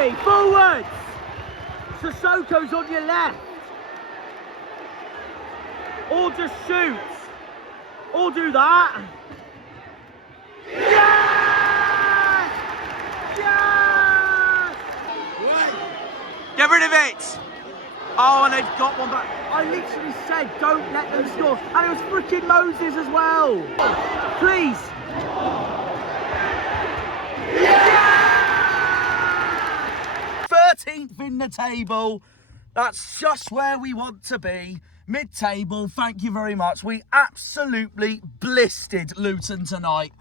Robbie, forwards! Sissoko's on your left. Or just shoot. Or do that. Yes! Yes! Get rid of it! Oh, and they've got one back. I literally said, don't let them score. And it was freaking Moses as well. Please. Yeah! 13th in the table. That's just where we want to be. Mid-table, thank you very much. We absolutely blistered Luton tonight.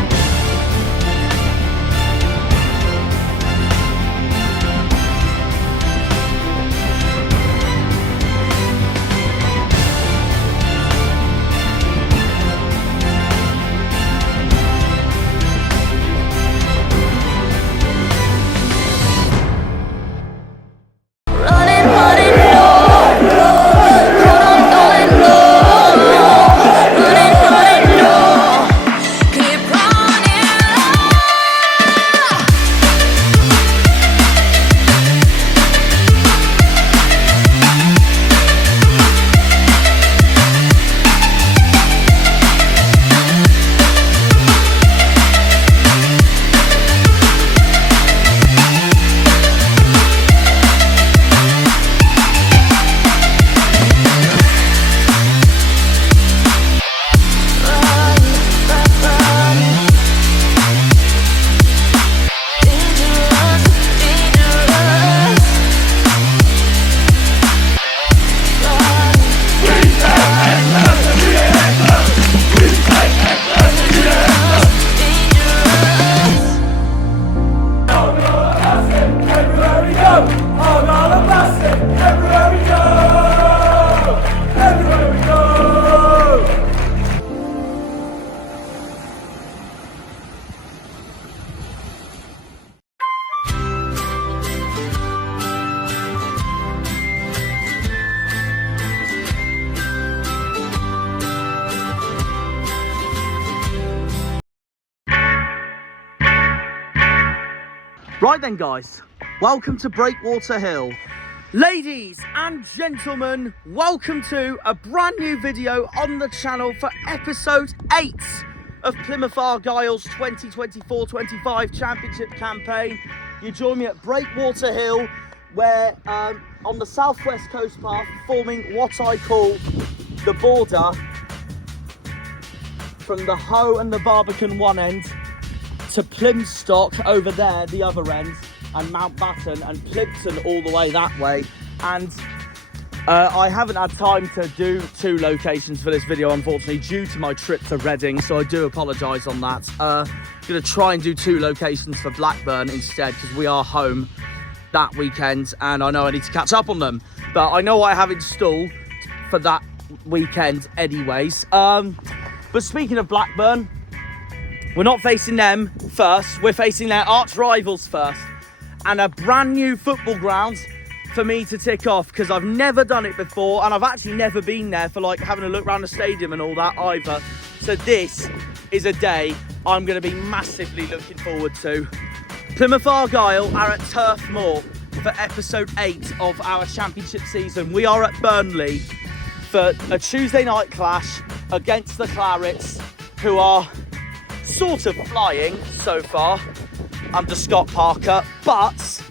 Right then guys, welcome to Breakwater Hill. Ladies and gentlemen, welcome to a brand new video on the channel for episode 8 of Plymouth Argyle's 2024-25 Championship campaign. You join me at Breakwater Hill, where on the southwest coast path, forming what I call the border from the Hoe and the Barbican one end to Plymstock over there, the other end, and Mountbatten and Plimpton all the way that way. And I haven't had time to do 2 locations for this video, unfortunately, due to my trip to Reading, so I do apologise on that. I'm going to try and do 2 locations for Blackburn instead, because we are home that weekend, and I know I need to catch up on them. But I know what I have installed for that weekend anyways. But speaking of Blackburn, we're not facing them first, we're facing their arch rivals first. And a brand new football ground for me to tick off, because I've never done it before, and I've actually never been there for like having a look around the stadium and all that either. So this is a day I'm going to be massively looking forward to. Plymouth Argyle are at Turf Moor for episode 8 of our championship season. We are at Burnley for a Tuesday night clash against the Clarets, who are sort of flying so far under Scott Parker, but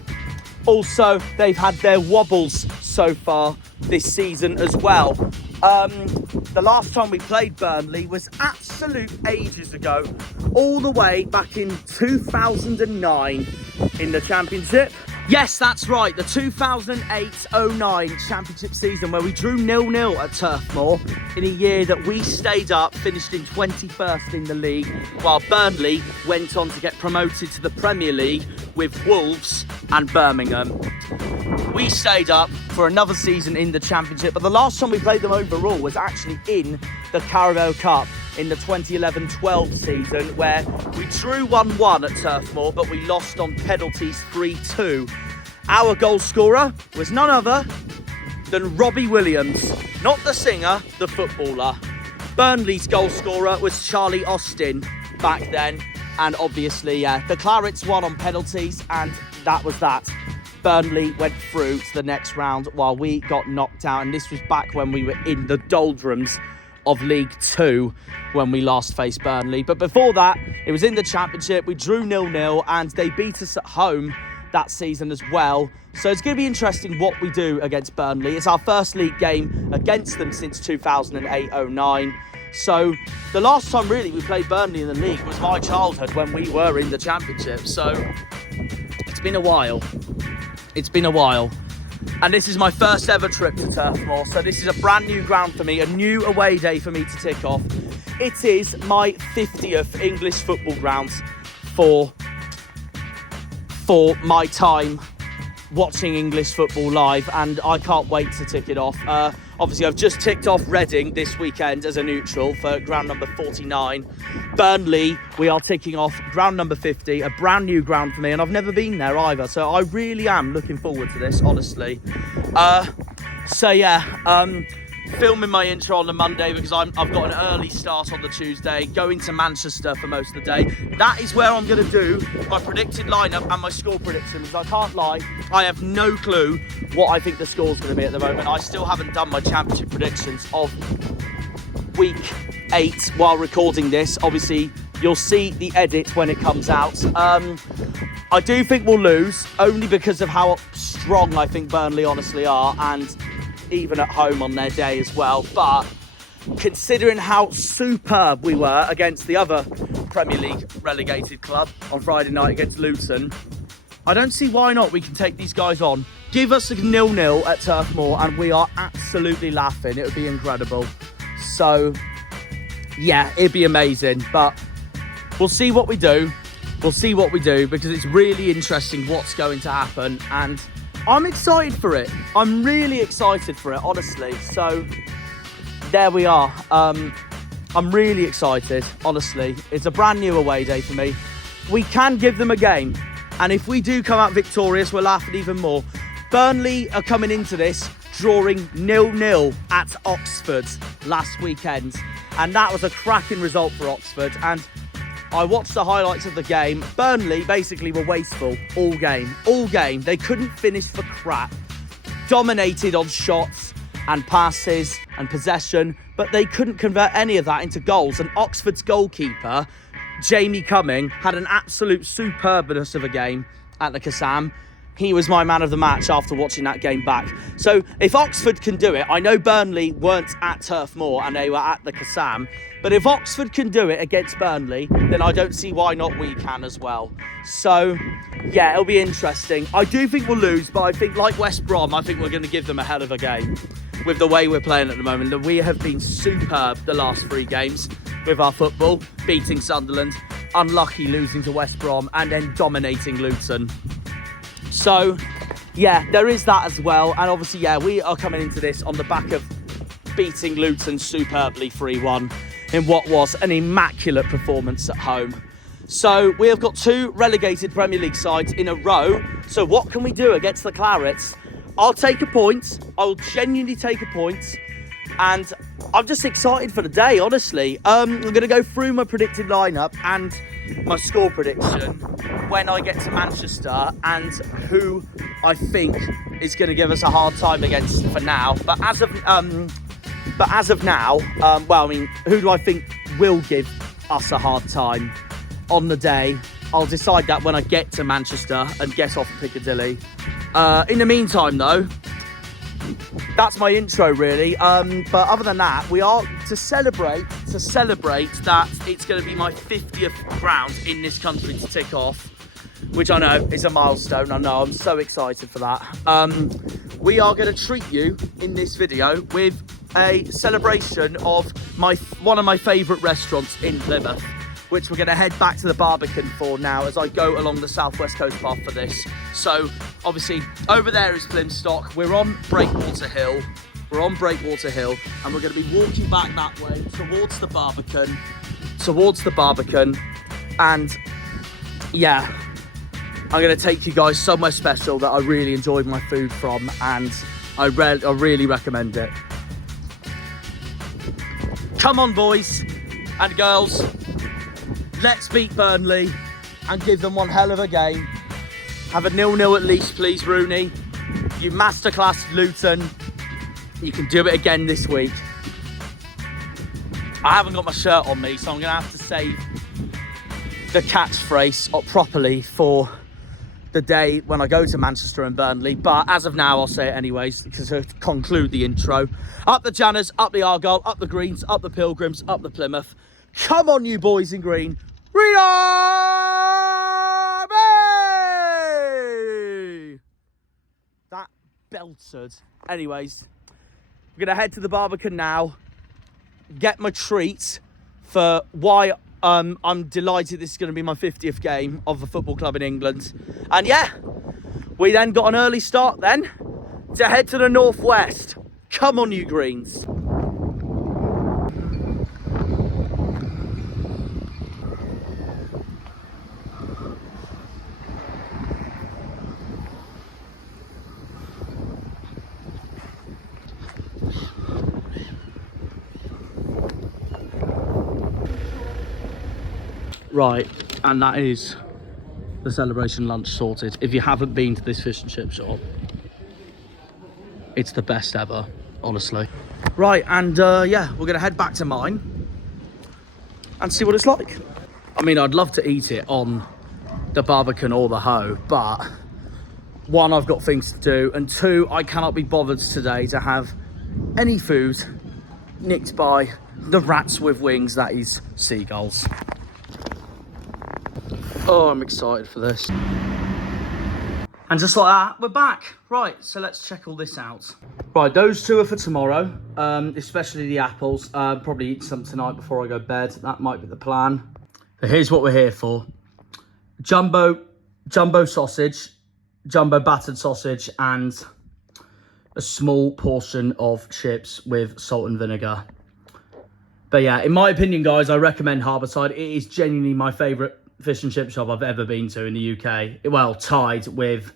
also they've had their wobbles so far this season as well. The last time we played Burnley was absolute ages ago, all the way back in 2009 in the championship. Yes, that's right, the 2008-09 championship season, where we drew 0-0 at Turf Moor in a year that we stayed up, finished in 21st in the league, while Burnley went on to get promoted to the Premier League with Wolves and Birmingham. We stayed up for another season in the championship, but the last time we played them overall was actually in the Carabao Cup in the 2011-12 season, where we drew 1-1 at Turf Moor, but we lost on penalties 3-2. Our goal scorer was none other than Robbie Williams, not the singer, the footballer. Burnley's goal scorer was Charlie Austin back then, and obviously, the Clarets won on penalties, and that was that. Burnley went through to the next round while we got knocked out. And this was back when we were in the doldrums of League 2 when we last faced Burnley. But before that, it was in the Championship. We drew 0-0 and they beat us at home that season as well. So it's going to be interesting what we do against Burnley. It's our first league game against them since 2008-09. So the last time really we played Burnley in the league was my childhood when we were in the Championship. So it's been a while. It's been a while. And this is my first ever trip to Turf Moor. So this is a brand new ground for me, a new away day for me to tick off. It is my 50th English football ground for my time watching English football live, and I can't wait to tick it off. Obviously, I've just ticked off Reading this weekend as a neutral for ground number 49. Burnley, we are ticking off ground number 50, a brand new ground for me, and I've never been there either, so I really am looking forward to this, honestly. Filming my intro on the Monday because I've got an early start on the Tuesday, going to Manchester for most of the day. That is where I'm going to do my predicted lineup and my score prediction, because I can't lie, I have no clue what I think the score's going to be at the moment. I still haven't done my Championship predictions of week 8 while recording this. Obviously, you'll see the edit when it comes out. I do think we'll lose, only because of how strong I think Burnley honestly are, and even at home on their day as well. But considering how superb we were against the other Premier League relegated club on Friday night against Luton, I don't see why not we can take these guys on. Give us a 0-0 at Turf Moor and we are absolutely laughing. It would be incredible. So yeah, it'd be amazing. But we'll see what we do. We'll see what we do, because it's really interesting what's going to happen, and I'm excited for it. I'm really excited for it, honestly. So there we are. I'm really excited, honestly. It's a brand new away day for me. We can give them a game, and if we do come out victorious, we'll laugh at even more. Burnley are coming into this drawing 0-0 at Oxford last weekend, and that was a cracking result for Oxford. And I watched the highlights of the game. Burnley basically were wasteful all game. All game. They couldn't finish for crap. Dominated on shots and passes and possession, but they couldn't convert any of that into goals. And Oxford's goalkeeper, Jamie Cumming, had an absolute superbness of a game at the Kassam. He was my man of the match after watching that game back. So if Oxford can do it, I know Burnley weren't at Turf Moor and they were at the Kassam, but if Oxford can do it against Burnley, then I don't see why not we can as well. So yeah, it'll be interesting. I do think we'll lose, but I think like West Brom, I think we're going to give them a hell of a game with the way we're playing at the moment. We have been superb the last 3 games with our football, beating Sunderland, unlucky losing to West Brom, and then dominating Luton. So yeah, there is that as well. And obviously, yeah, we are coming into this on the back of beating Luton superbly 3-1 in what was an immaculate performance at home. So we have got 2 relegated Premier League sides in a row. So what can we do against the Clarets? I'll take a point. I will genuinely take a point. And I'm just excited for the day, honestly. I'm going to go through my predicted lineup and my score prediction when I get to Manchester, and who I think is going to give us a hard time against for now. But as of now, who do I think will give us a hard time on the day? I'll decide that when I get to Manchester and get off Piccadilly. In the meantime, though, that's my intro, really. But other than that, we are to celebrate that it's going to be my 50th ground in this country to tick off, which I know is a milestone. I know, I'm so excited for that. We are going to treat you in this video with a celebration of one of my favourite restaurants in Plymouth, which we're going to head back to the Barbican for now as I go along the southwest coast path for this. So obviously over there is Plymstock. We're on Breakwater Hill. And we're going to be walking back that way towards the Barbican. And yeah, I'm going to take you guys somewhere special that I really enjoyed my food from, and I really recommend it. Come on, boys and girls. Let's beat Burnley and give them one hell of a game. Have a 0-0 at least, please, Rooney. You masterclass Luton. You can do it again this week. I haven't got my shirt on me, so I'm going to have to save the catchphrase up properly for the day when I go to Manchester and Burnley. But as of now, I'll say it anyways, because to conclude the intro. Up the Janners, up the Argyle, up the Greens, up the Pilgrims, up the Plymouth. Come on, you boys in green. Read that belted. Anyways, we're going to head to the Barbican now, get my treat for why I'm delighted this is going to be my 50th game of a football club in England. And yeah, we then got an early start then to head to the northwest. Come on, you Greens. Right, and that is the celebration lunch sorted. If you haven't been to this fish and chip shop, it's the best ever, honestly. Right, and yeah, we're gonna head back to mine and see what it's like. I mean, I'd love to eat it on the Barbican or the Hoe, but one, I've got things to do, and two, I cannot be bothered today to have any food nicked by the rats with wings, that is seagulls. Oh, I'm excited for this. And just like that, we're back. Right, so let's check all this out. Right, those two are for tomorrow, especially the apples. Probably eat some tonight before I go to bed. That might be the plan. But here's what we're here for. Jumbo sausage, jumbo battered sausage, and a small portion of chips with salt and vinegar. But yeah, in my opinion, guys, I recommend Harbourside. It is genuinely my favourite fish and chip shop I've ever been to in the UK. Well, tied with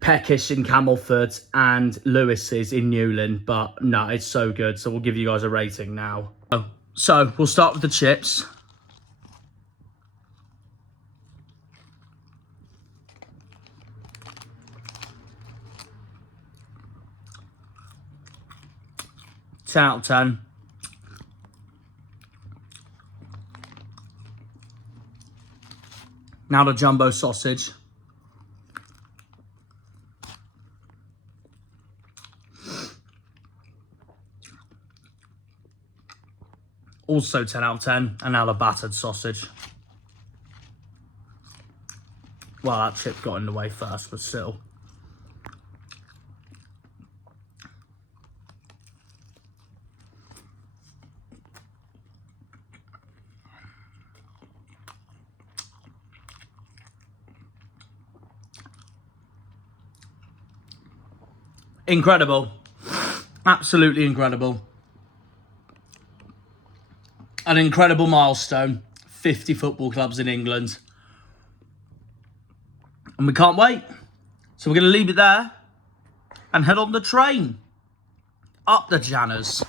Peckish in Camelford and Lewis's in Newlyn. But no, it's so good. So we'll give you guys a rating now. So we'll start with the chips. Ten out of 10. Now the jumbo sausage. Also 10 out of 10. And now the battered sausage. Well, that chip got in the way first, but still. Incredible. Absolutely incredible. An incredible milestone. 50 football clubs in England. And we can't wait. So we're going to leave it there and head on the train. Up the Janners.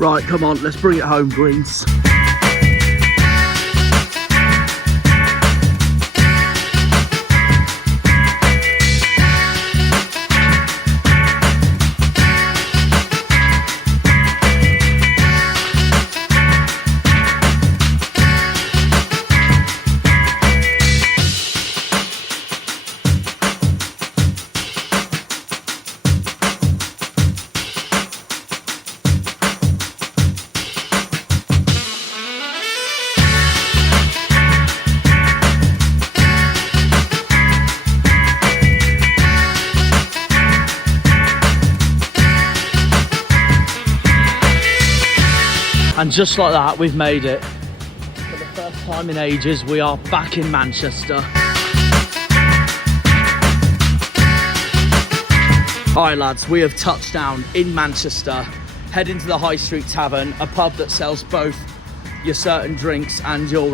Right, come on, let's bring it home, Greens. And just like that, we've made it. For the first time in ages, we are back in Manchester. Alright lads, we have touched down in Manchester, heading to the High Street Tavern, a pub that sells both your certain drinks and your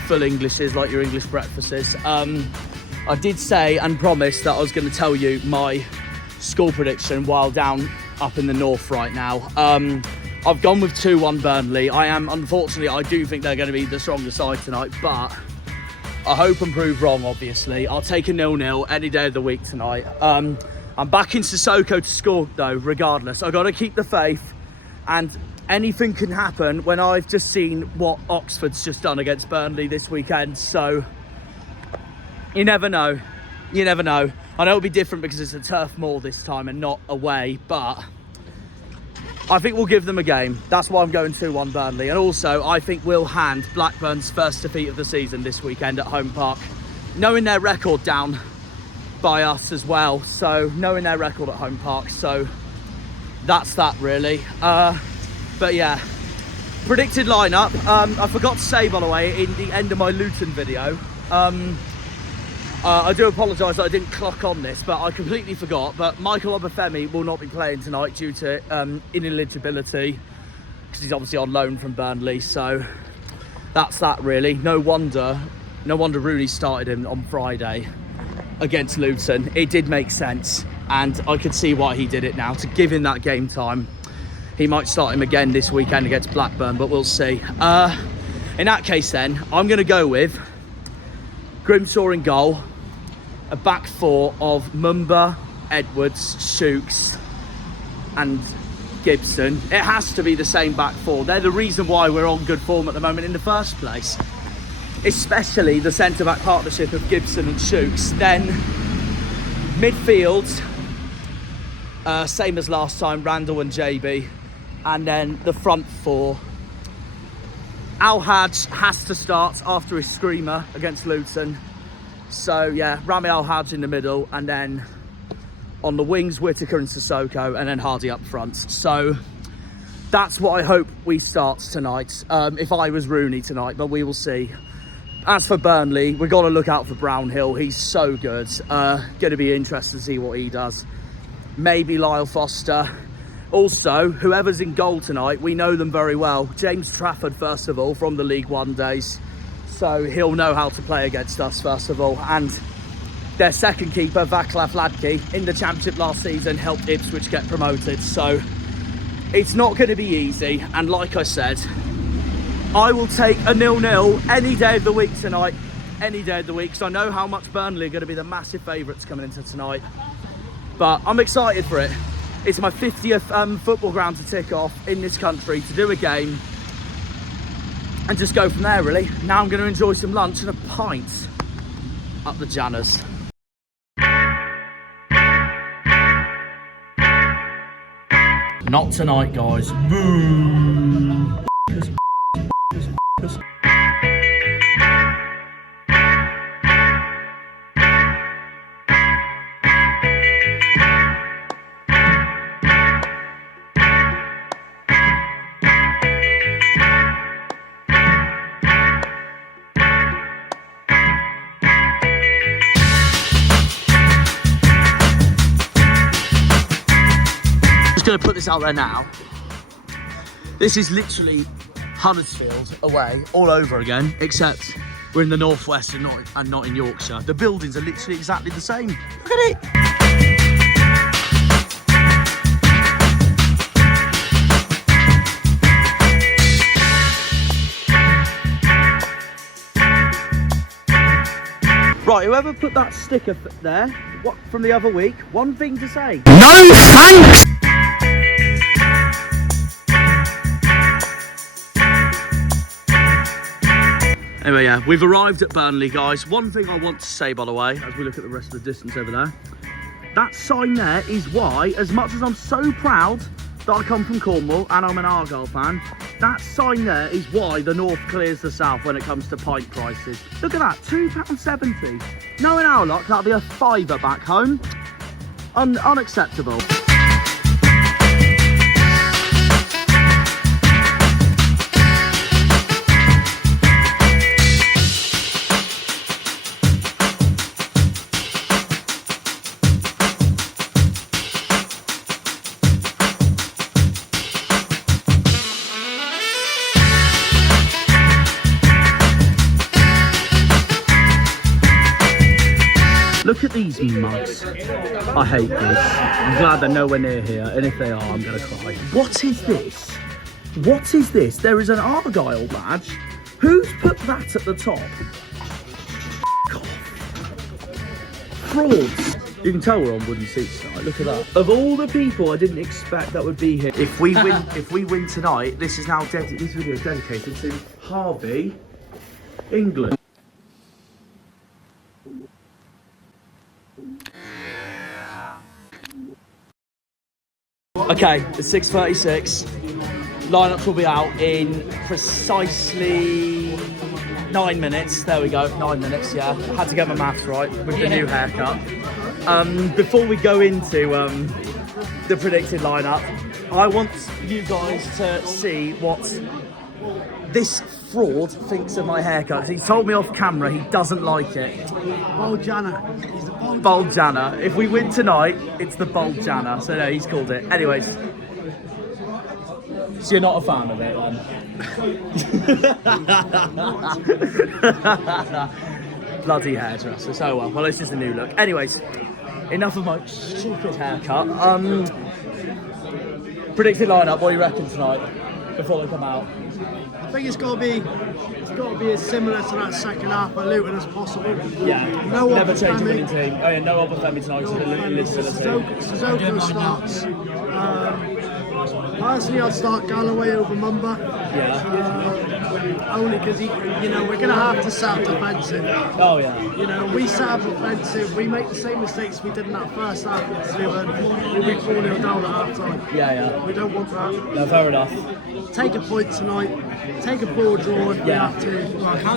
full Englishes, like your English breakfasts. I did say and promise that I was going to tell you my score prediction while down up in the north right now. I've gone with 2-1 Burnley. Unfortunately, I do think they're going to be the stronger side tonight, but I hope and prove wrong, obviously. I'll take a 0-0 any day of the week tonight. I'm back in Sissoko to score, though, regardless. I've got to keep the faith, and anything can happen when I've just seen what Oxford's just done against Burnley this weekend, so you never know. You never know. I know it'll be different because it's a turf moor this time and not away, but I think we'll give them a game. That's why I'm going 2-1 Burnley. And also, I think we'll hand Blackburn's first defeat of the season this weekend at home park. Knowing their record down by us as well. So, knowing their record at home park. So, that's that really. But yeah, predicted lineup. I forgot to say, by the way, in the end of my Luton video, I do apologise that I didn't clock on this, but I completely forgot. But Michael Obafemi will not be playing tonight due to ineligibility, because he's obviously on loan from Burnley. So that's that really. No wonder Rooney started him on Friday against Luton. It did make sense, and I could see why he did it now, to give him that game time. He might start him again this weekend against Blackburn, but we'll see. In that case then, I'm going to go with Grimshaw in goal, a back four of Mumba, Edwards, Shooks and Gibson. It has to be the same back four. They're the reason why we're on good form at the moment in the first place. Especially the centre-back partnership of Gibson and Shooks. Then midfield, same as last time, Randall and JB. And then the front four. Al-Hajj has to start after his screamer against Luton. So yeah, Rami Al-Hajj in the middle, and then on the wings, Whittaker and Sissoko, and then Hardy up front. So that's what I hope we start tonight, if I was Rooney tonight, but we will see. As for Burnley, we've got to look out for Brownhill. He's so good. Going to be interested to see what he does. Maybe Lyle Foster. Also, whoever's in goal tonight, we know them very well. James Trafford, first of all, from the League One days. So he'll know how to play against us, first of all. And their second keeper, Vaclav Ladke, in the Championship last season, helped Ipswich get promoted. So it's not going to be easy. And like I said, I will take a 0-0 any day of the week tonight. Any day of the week. So I know how much Burnley are going to be the massive favourites coming into tonight. But I'm excited for it. It's my 50th football ground to tick off in this country, to do a game and just go from there really. Now I'm going to enjoy some lunch and a pint up the Janners. Not tonight, guys. Boo! Going to put this out there now. This is literally Huddersfield away all over again, except we're in the northwest and not in Yorkshire. The buildings are literally exactly the same. Look at it. Right, whoever put that sticker there, what from the other week, one thing to say. No thanks! Anyway, yeah, we've arrived at Burnley, guys. One thing I want to say, by the way, as we look at the rest of the distance over there, that sign there is why, as much as I'm so proud that I come from Cornwall and I'm an Argyle fan, that sign there is why the north clears the south when it comes to pint prices. Look at that, £2.70. Now in our luck, that'll be a fiver back home. Unacceptable. these mugs? I hate these. I'm glad they're nowhere near here, and if they are, I'm gonna cry. What is this? What is this? There is an Argyle badge. Who's put that at the top? Frauds. You can tell we're on wooden seats tonight. Look at that. Of all the people I didn't expect that would be here. If we win tonight, this is now this video is dedicated to Harvey, England. Okay, it's 6:36. Lineups will be out in precisely 9 minutes. There we go, 9 minutes, yeah. Had to get my maths right with the new haircut. Before we go into the predicted lineup, I want you guys to see what this fraud thinks of my haircut. He's told me off camera he doesn't like it. Bold Janner. He's the Bold Janner. If we win tonight, it's the Bold Janner. So no, he's called it. Anyways. So you're not a fan of it then? Bloody hairdresser. So well, this is the new look. Anyways, enough of my stupid haircut. Predicted lineup, what do you reckon tonight? Before they come out? I think it's got to be as similar to that second half by Luton as possible. Yeah, never change the winning team. Oh yeah, no Obafemi tonight because the Sissoko starts. Personally, I'd start Galloway over Mumba. Yeah. Only because we're going to have to set up defensive. Oh yeah. We set up defensive. We make the same mistakes we did in that first half against Luton. We'll be 4-0 down at half time. Yeah. We don't want that. No, fair enough. Take a point tonight. Take a ball drawn. Yeah. We have to.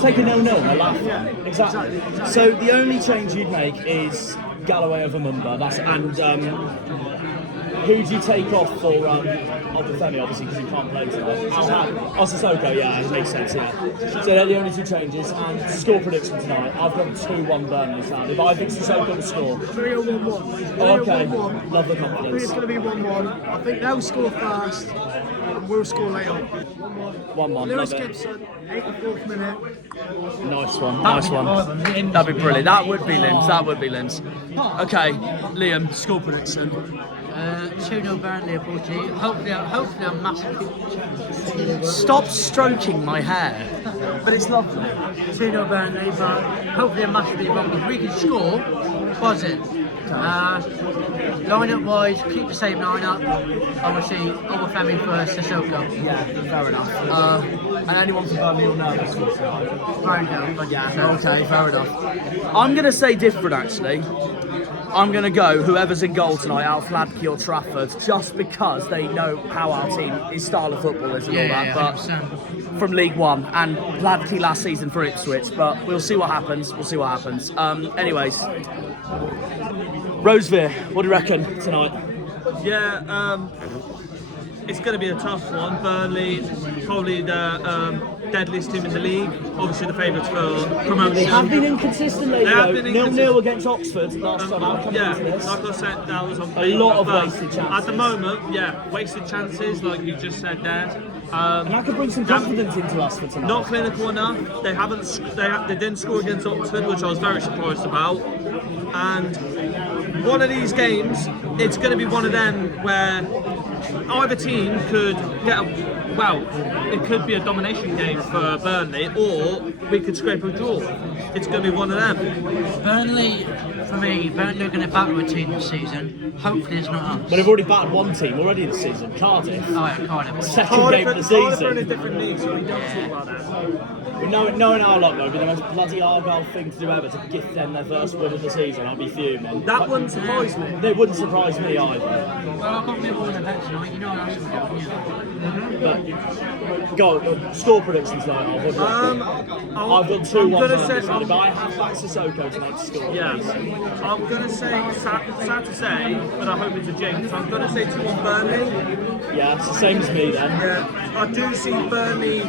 Take a 0-0. I laugh. Yeah. Exactly. So the only change you'd make is Galloway over Mumba. Who do you take off for Obafemi, obviously, because he can't play tonight? Sissoko, yeah, it makes sense, yeah. So they're the only two changes. And score prediction tonight, I've got 2-1 Burnley, sadly, but I think Sissoko will score. 3-1-1. Okay, love the I think confidence. it's going to be 1-1. I think they'll score first, and we'll score later. 1-1, Lewis love it. Gibson, 84th minute. Nice one. That'd be brilliant. That would be limbs. Okay, Liam, score prediction. 2-0 Burnley, unfortunately. Hopefully I'm massively. Stop stroking my hair. But it's lovely. 2-0 Burnley, but hopefully I'm massively wrong. If we can score, buzz it. Line-up wise, keep the same line-up. Obviously, Obafemi for Sissoko. Yeah, fair enough. And anyone from Burnley will know this. Very good, but Yeah, okay, fair enough. I'm going to say different, actually. I'm going to go whoever's in goal tonight, out of Fladkey or Trafford, just because they know how our team, his style of football is and all that. But 100%. from League One, and Fladkey last season for Ipswich, but we'll see what happens. Anyways, Rosevere, what do you reckon tonight? Yeah, it's going to be a tough one. Burnley, probably the deadliest team in the league. Obviously the favourites for promotion. They have been inconsistent lately. They have been 0-0 against Oxford last time. Yeah, like I said, that was on a lot of but wasted chances. At the moment, yeah, wasted chances, like you just said there. And that could bring some confidence into us for tonight. Not clinical enough. They didn't score against Oxford, which I was very surprised about. And one of these games, it's going to be one of them where either team could it could be a domination game for Burnley, or we could scrape a draw. It's going to be one of them. Burnley, for me, Burnley are going to battle a team this season. Hopefully it's not us. But they've already battered one team already this season, Cardiff. Oh yeah, Cardiff. Second game of the Cardiff are in a season. different league, so we don't talk about that. Knowing our luck though, it'd be the most bloody Argyle thing to do ever, to gift them their first win of the season. I'd be fuming. That wouldn't surprise me. It wouldn't surprise me either. Well, I've got Millwall in the bet tonight. You know what else we're doing, But go score predictions tonight. I've done 2-1 but I have backed Sissoko tonight to score. Yeah, I'm going to say, sad to say, but I hope it's a jinx, I'm going to say 2-1 Burnley. Yeah, it's the same as me then. Yeah, I do see Burnley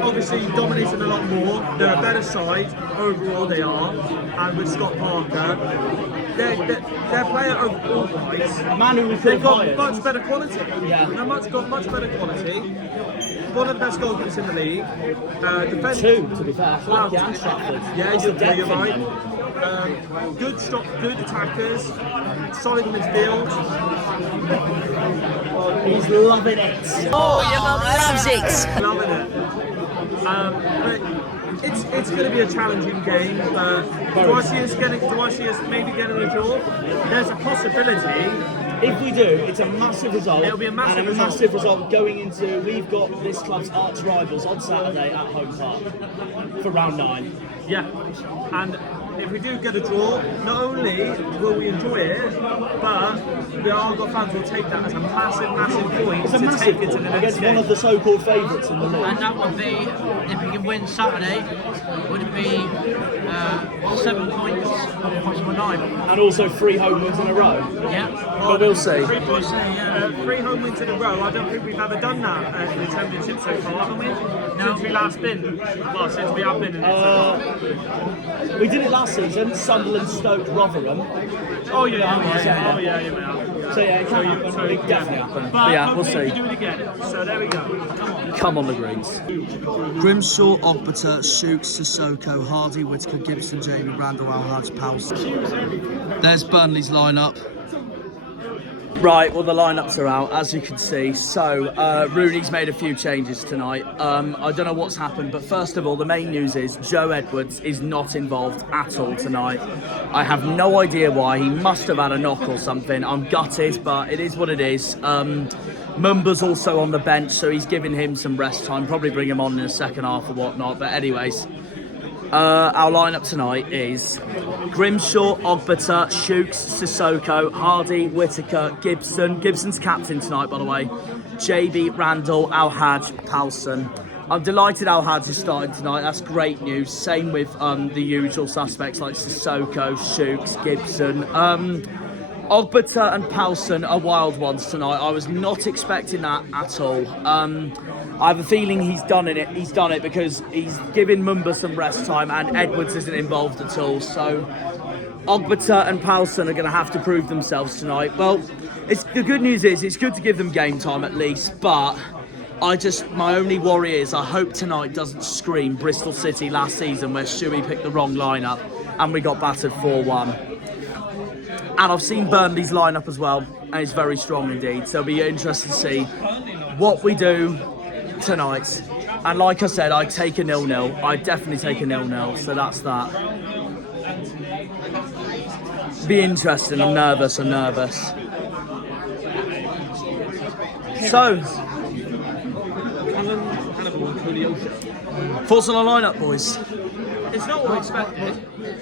obviously dominating a lot more. They're a better side, overall they are, and with Scott Parker. Their player overall wise, they've got much better quality. Yeah. They've got much better quality. One of the best goalkeepers in the league. Two, to be fair. Flaky and Trafford. Yeah, That's the depth you're in right. them. Good attackers, solid midfield. He's loving it. Oh, your mum loves it. Loving it. But it's going to be a challenging game. Do I see us maybe getting a draw? There's a possibility. If we do, it's a massive result. It'll be a massive and a result. massive result going into. We've got this club's arch rivals on Saturday at home park for round 9. Yeah, and if we do get a draw, not only will we enjoy it, but the Argyle fans will take that as a massive point It's a to massive take it to the point next against game. one of the so-called favourites in the league. And that would be, if we can win Saturday, would it be 7 points or possible 9? And also 3 home wins in a row. Yeah. But we'll see. 3 points, 3 home wins in a row. I don't think we've ever done that in the Championship so far, haven't we? No. Since we last been. Well, since we have been in it so far. We did it last season, Sunderland, Stoke, Rotherham. Oh yeah, you may have. So yeah, it can happen. So, It definitely happen. But yeah, we'll hopefully see. we do it again. So there we go. Come on the Greens. Grimshaw, Ogbata, Shooks, Sissoko, Hardy, Whittaker, Gibson, Jamie, Randall, Alhaj, Powell. There's Burnley's lineup. Right, well the lineups are out, as you can see. So, Rooney's made a few changes tonight. I don't know what's happened, but first of all, the main news is Joe Edwards is not involved at all tonight. I have no idea why. He must have had a knock or something. I'm gutted, but it is what it is. Mumba's also on the bench, so he's giving him some rest time. Probably bring him on in the second half or whatnot. But anyways, our lineup tonight is Grimshaw, Ogbata, Shooks, Sissoko, Hardy, Whittaker, Gibson. Gibson's captain tonight, by the way. JB, Randall, Alhaj, Powson. I'm delighted Alhaj is starting tonight. That's great news. Same with the usual suspects like Sissoko, Shooks, Gibson. Ogbata and Powson are wild ones tonight. I was not expecting that at all. I have a feeling he's done it because he's giving Mumba some rest time and Edwards isn't involved at all. So Ogbata and Powson are going to have to prove themselves tonight. Well, the good news is it's good to give them game time at least, but my only worry is I hope tonight doesn't scream Bristol City last season where Shuey picked the wrong lineup and we got battered 4-1. And I've seen Burnley's lineup as well, and it's very strong indeed. So it'll be interesting to see what we do tonight. And like I said, I'd take a 0-0. I'd definitely take a 0-0. So that's that. Be interesting. I'm nervous. So, thoughts on our lineup, boys? It's not what we expected.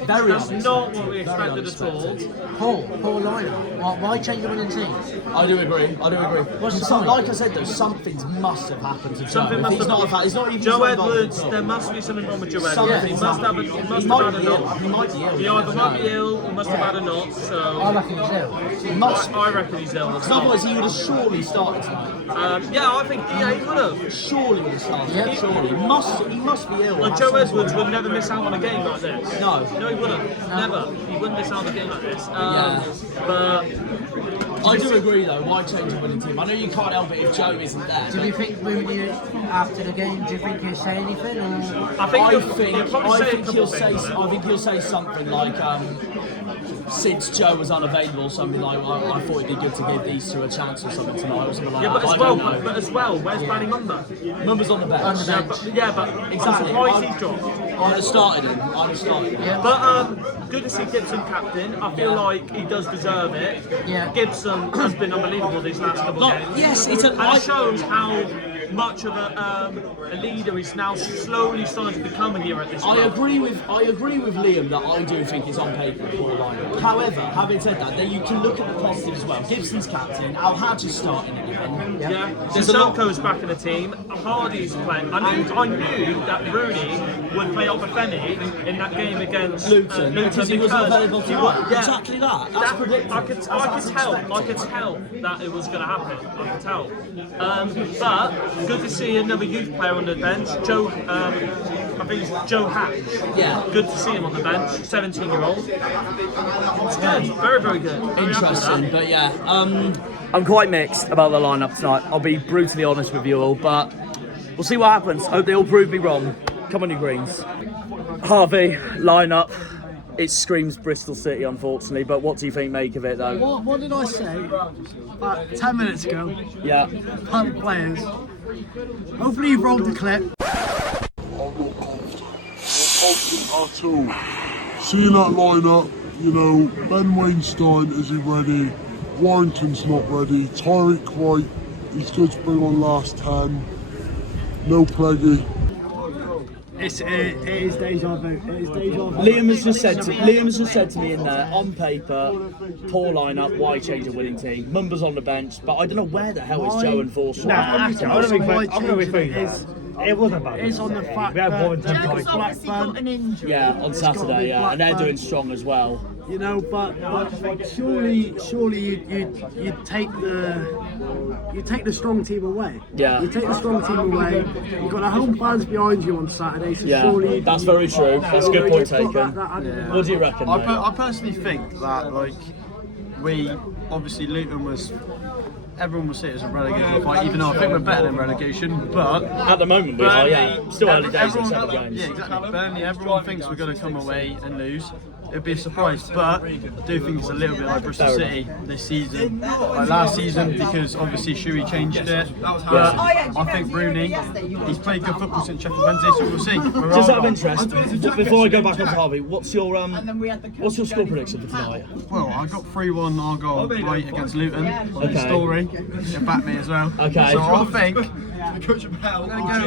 That's not what we expected at all. Poor lineup. Why change the winning team? I do agree. What's the point? Like I said though, something must have happened to Joe. Something must have. He's not even Joe involved Edwards, at all. there must be something wrong with Joe Edwards. Something He must have had a knock. He might be ill. He either might be ill or must have had a knock. I So reckon he's ill. He must. I reckon he's ill. Because otherwise he would have surely started tonight. Yeah, I think he would have. Surely would have started. Yeah. Surely. He must be ill. Like Joe Edwards would never miss out on a game like this. No. No, he wouldn't. Never. He wouldn't miss out on a game like this. Yeah. But I do agree though. Why change a winning team? I know you can't help it if Joe isn't there. Do you think Rooney, after the game, do you think he'll say anything? Or? I think he'll say something like, since Joe was unavailable, or something like, I thought it'd be good to give these two a chance or something tonight, or something like yeah, that. but as well, where's Barry Mumba? Mumba's on the bench. But Exactly. I'm surprised he's dropped. I'd have started him. Yeah. But good to see Gibson captain. I feel like he does deserve it. Yeah. Gibson has been unbelievable these last couple of games. Yes, and it shows how much of a leader he's now slowly starting to become here at this I club. agree with Liam that I do think he's on paper a poor lineup. However, having said that, then you can look at the positives as well. Gibson's captain, Alhaj is starting again. Yeah, There's a lot- Sissoko's back in the team. Hardy's playing. I knew that Rooney would play Obafemi in that game against Luton, because he was available he tonight. was- yeah. Exactly that. That's predictable. I could tell that it was going to happen. I could tell. But good to see another youth player on the bench. Joe, I think it's Joe Hatch. Yeah. Good to see him on the bench. 17-year-old. It's good. Very, very good. Very happy with that. Interesting, but yeah. I'm quite mixed about the lineup tonight. I'll be brutally honest with you all, but we'll see what happens. I hope they all prove me wrong. Come on, you Greens. Harvey, lineup. it screams Bristol City, unfortunately. But what do you make of it, though? What did I say? About 10 minutes ago. Yeah. About the players. Hopefully you've rolled the clip. At all. Seeing that lineup, you know, Ben Wainstein, is he ready? Warrington's not ready. Tyreek White, he's good to bring on last 10. No Pleggy. It is deja vu. It is deja vu. Liam has just said to me in there, on paper, poor lineup, why change a winning team? Mumba's on the bench, but I don't know where the hell is Joe and Forshaw. I'm going to be fair. It wasn't bad. It's on the fact that Blackburn. Yeah, on Saturday, yeah, and they're doing strong as well. You know, but surely you'd take the strong team away. Yeah. You take the strong team away. You've got the home fans behind you on Saturday, so Yeah, surely. that's very true. That's a good point taken. Yeah. What do you reckon, mate? I personally think that, like, we obviously Luton was. Everyone will say it was a relegation fight, even though I think we're better than relegation. But at the moment, we are. Yeah, still early days in 7 games. Yeah, exactly. Burnley, everyone thinks we're going to come away and lose. It'd be a surprise, but I do think it's a little bit like Bristol City this season, like last season, because obviously Shuey changed it. I think Rooney, he's played good football since Sheffield Wednesday, so we'll see. Just out of interest, before I go back on Harvey, what's your score prediction for tonight? Well, I got 3-1 Argyle right against Luton. Okay. Story, it backed me as well. Okay. So I think I'm going to go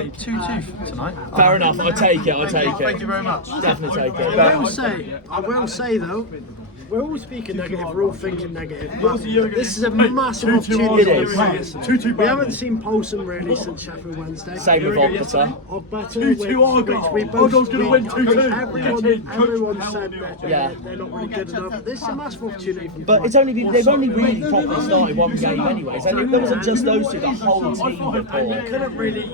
2-2 tonight. Fair enough. I take it. Thank you very much. Definitely take it. I will say though, we're all speaking negative, we're all thinking negative, but this is a massive opportunity. It is. We haven't seen Poulsen really since Sheffield Wednesday. Same with Ogbetter. Which we both going to win 2-2. Everyone said that they're not really good enough. This is a massive opportunity. But they've only really properly started one game anyways. And there wasn't just those two, the whole team were poor. You couldn't really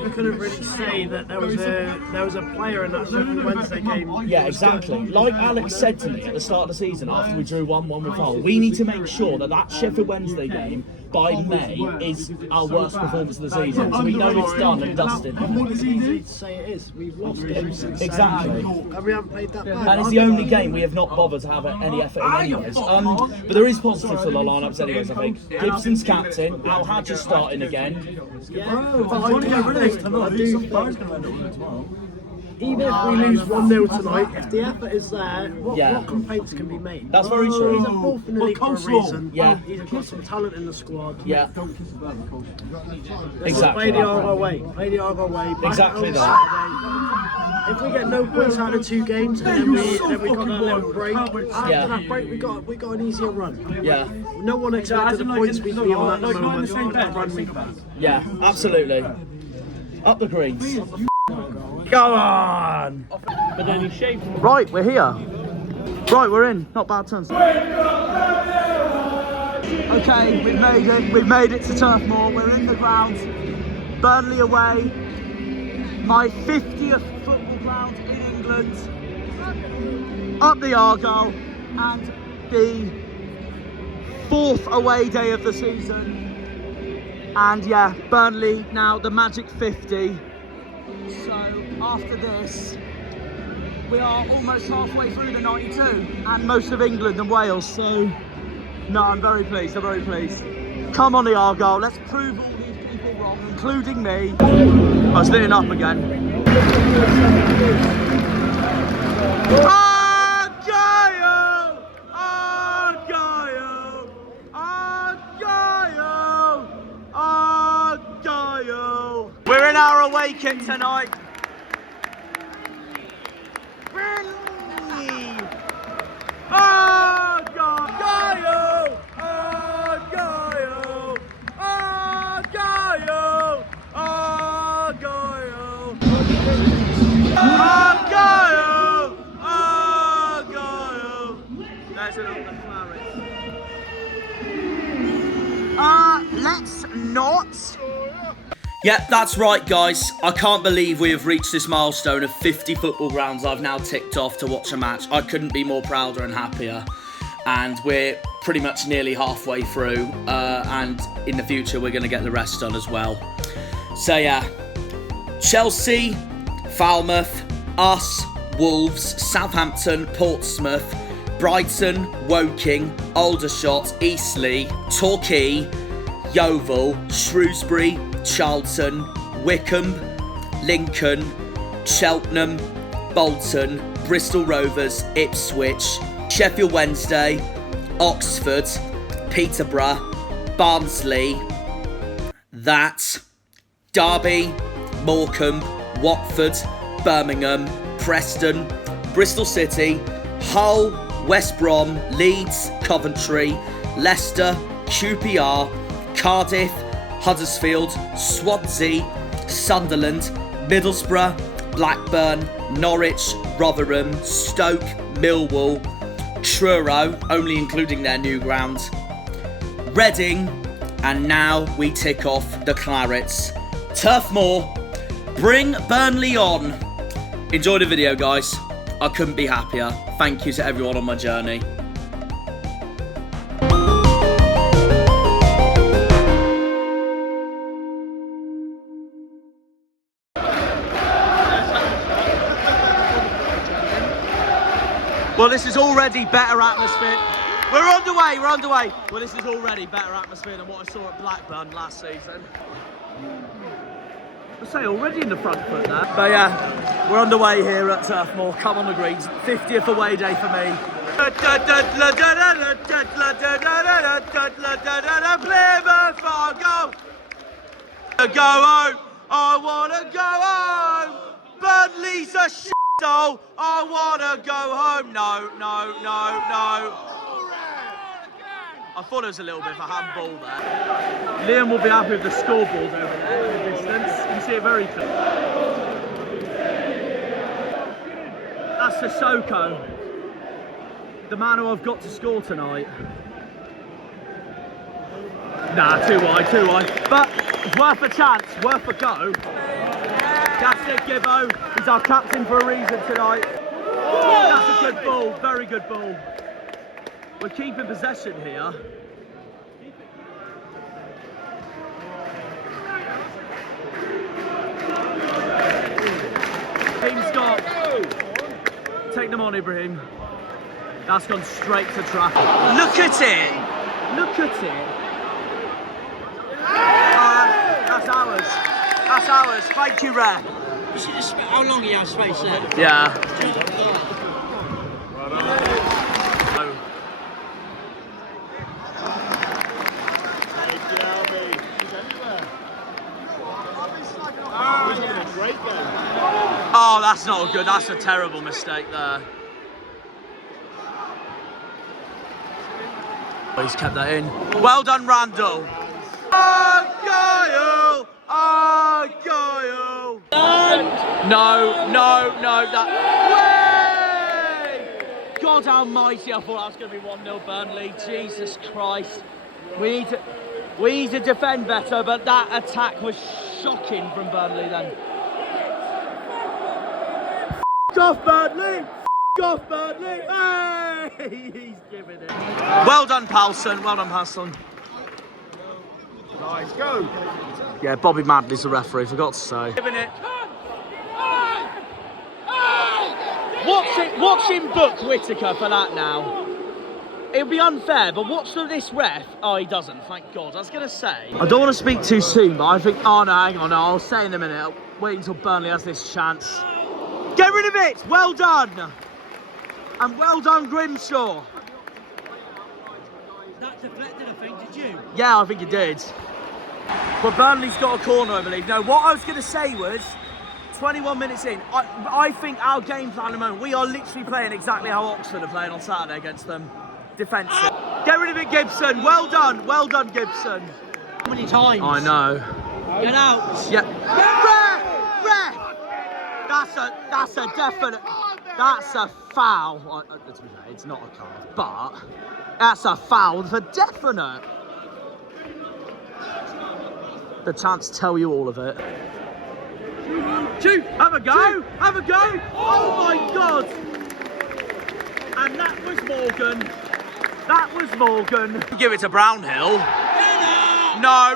say that there was a player in that Sheffield Wednesday game. Yeah, exactly. Like Alex said to me at the start of the season after we drew 1-1 with Hull, we need to make sure that Sheffield Wednesday game by May is our worst performance of the season. So we know it's done and dusted. It's easy to say it is. We've lost it since exactly. And we haven't played that bad. And it's the only game we have not bothered to have any effort in anyways. But there is positive for the lineups anyways, I think. Gibson's captain, Al Hadj is starting again. Even if we lose 1-0 tonight, if the effort is there, what complaints can be made? That's very true. He's a fourth in the league for a reason. Yeah. He's got some talent in the squad. Yeah. Exactly. Play the Argyle way. Play the Argyle way. Exactly that. Saturday. If we get no points out of 2 games and then we got a little break, after that break we got an easier run. Yeah. No one expected the points we'd be on at the moment with the run we've had. Yeah, absolutely. Up the greens. Go on! But then he shaved. Right, we're here. Right, we're in. Not bad turns. Okay, we've made it. We've made it to Turf Moor. We're in the ground. Burnley away. My 50th football ground in England. Up the Argyle. And the 4th away day of the season. And yeah, Burnley now the magic 50. So after this, we are almost halfway through the 92 and most of England and Wales. So no, I'm very pleased. Come on the Argyle, let's prove all these people wrong, including me. I was sitting up again. Argyle! Argyle! Argyle! Argyle! We're in our away kit tonight. Burnley! Argyle! Argyle! Argyle! Argyle! Argyle! Argyle! There's another claret. Let's not. Yeah, that's right guys, I can't believe we have reached this milestone of 50 football grounds I've now ticked off to watch a match. I couldn't be more prouder and happier. And we're pretty much nearly halfway through, and in the future we're going to get the rest done as well. So yeah, Chelsea, Falmouth, us, Wolves, Southampton, Portsmouth, Brighton, Woking, Aldershot, Eastleigh, Torquay, Yeovil, Shrewsbury, Charlton, Wickham, Lincoln, Cheltenham, Bolton, Bristol Rovers, Ipswich, Sheffield Wednesday, Oxford, Peterborough, Barnsley, Derby, Morecambe, Watford, Birmingham, Preston, Bristol City, Hull, West Brom, Leeds, Coventry, Leicester, QPR, Cardiff, Huddersfield, Swansea, Sunderland, Middlesbrough, Blackburn, Norwich, Rotherham, Stoke, Millwall, Truro, only including their new ground, Reading, and now we tick off the Clarets. Turf Moor, bring Burnley on. Enjoy the video, guys. I couldn't be happier. Thank you to everyone on my journey. Well, this is already better atmosphere. We're underway. Well, this is already better atmosphere than what I saw at Blackburn last season. I say already in the front foot there. But yeah, we're underway here at Turf Moor. Come on the greens. 50th away day for me. Plymouth Argyle. Go home. I wanna go home. Burnley's a shithole. I wanna go home. No. I thought it was a little bit of a handball there. Liam will be happy with the scoreboard over there in the distance. You can see it very clear. That's Sissoko, the man who I've got to score tonight. Nah, too wide. But worth a chance, worth a go. That's it, Gibbo. He's our captain for a reason tonight. That's a good ball, very good ball. We're keeping possession here. Team Scott. Take them on, Ibrahim. That's gone straight to traffic. Look at it. That's ours. Thank you, Rare. You see how long he has space there? Yeah. Oh, that's not good. That's a terrible mistake there. Oh, he's kept that in. Well done, Randall. Argyle! No, that... Way! God almighty, I thought that was going to be 1-0 Burnley. Jesus Christ. We need to defend better, but that attack was shocking from Burnley then. Off Burnley! Hey! He's giving it. Well done, Palson. Nice, go. Yeah, Bobby Madley's the referee, forgot to say. Giving it. Watch him book Whittaker for that now. It'll be unfair, but watch this ref. Oh, he doesn't, thank God. I was going to say. I don't want to speak too soon, but I think... Oh, no, hang on. No, I'll say in a minute. I'll wait until Burnley has this chance. Get rid of it! Well done! And well done, Grimshaw. That deflected, I think, did you? Yeah, I think it did. But Burnley's got a corner, I believe. No, what I was going to say was, 21 minutes in, I think our game plan at the moment, we are literally playing exactly how Oxford are playing on Saturday against them. Defensive. Get rid of it, Gibson. Well done, Gibson. How many times? I know. Get out. Yeah. Ref! That's a definite... That's a foul. It's not a card, but that's a foul for definite. The chance to tell you all of it. Shoot! Have a go! Oh my God! And that was Morgan. Give it to Brownhill. No.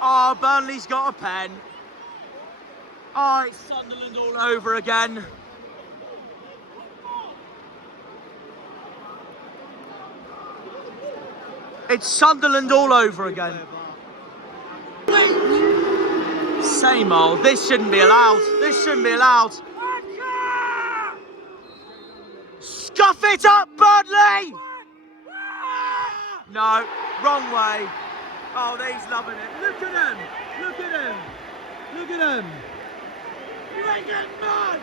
Oh, Burnley's got a pen. Oh, it's Sunderland all over again. It's Sunderland all over again. Same old. This shouldn't be allowed. This shouldn't be allowed. Scuff it up, Burnley! No, wrong way. Oh, he's loving it. Look at him. Look at him. Look at him. You ain't getting mad.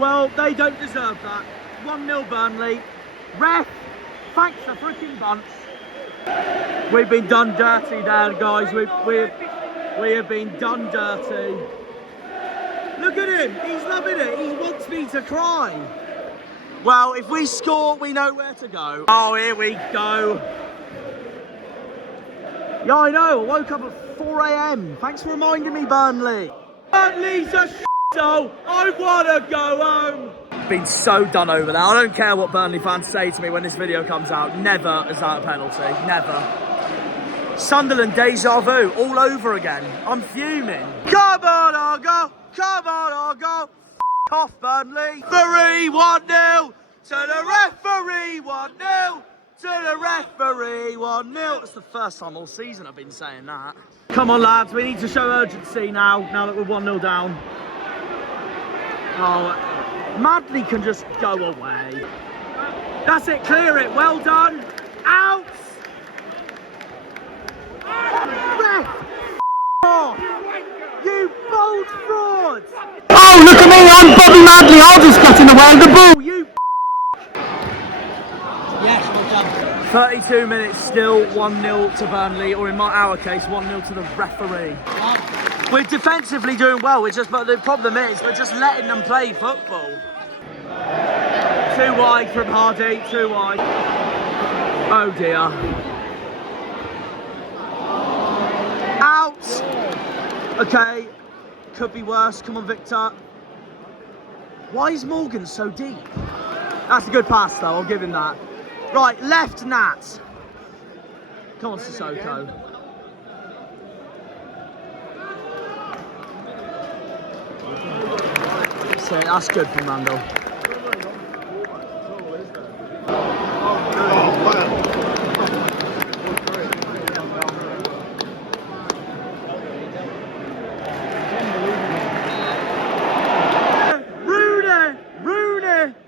Well, they don't deserve that. 1-0 Burnley. Ref, thanks the freaking bunch. We've been done dirty there, guys. We have been done dirty. Look at him. He's loving it. He wants me to cry. Well, if we score, we know where to go. Oh, here we go. Yeah, I know. I woke up at 4 AM. Thanks for reminding me, Burnley. Burnley's a shithole. I want to go home. Been so done over there. I don't care what Burnley fans say to me when this video comes out. Never is that a penalty. Never. Sunderland deja vu all over again. I'm fuming. Come on, Argyle. Come on, Argyle. F off, Burnley. Referee 1-0 to the referee. 1-0 to the referee. 1-0. It's the first time all season I've been saying that. Come on, lads. We need to show urgency now that we're 1-0 down. Oh. Madley can just go away. That's it, clear it, well done. Out! Ref! Off! You bold fraud! Oh, look at me, I'm Bobby Madley, I'll just get in the way of the ball, you Yes, well done. 32 minutes still, 1-0 to Burnley, or in our case, 1-0 to the referee. We're defensively doing well, but the problem is, we're just letting them play football. Too wide from Hardy, too wide. Oh dear. Out! Okay, could be worse, come on Victor. Why is Morgan so deep? That's a good pass though, I'll give him that. Right, left Nat. Come on Sissoko. So that's good from Randall.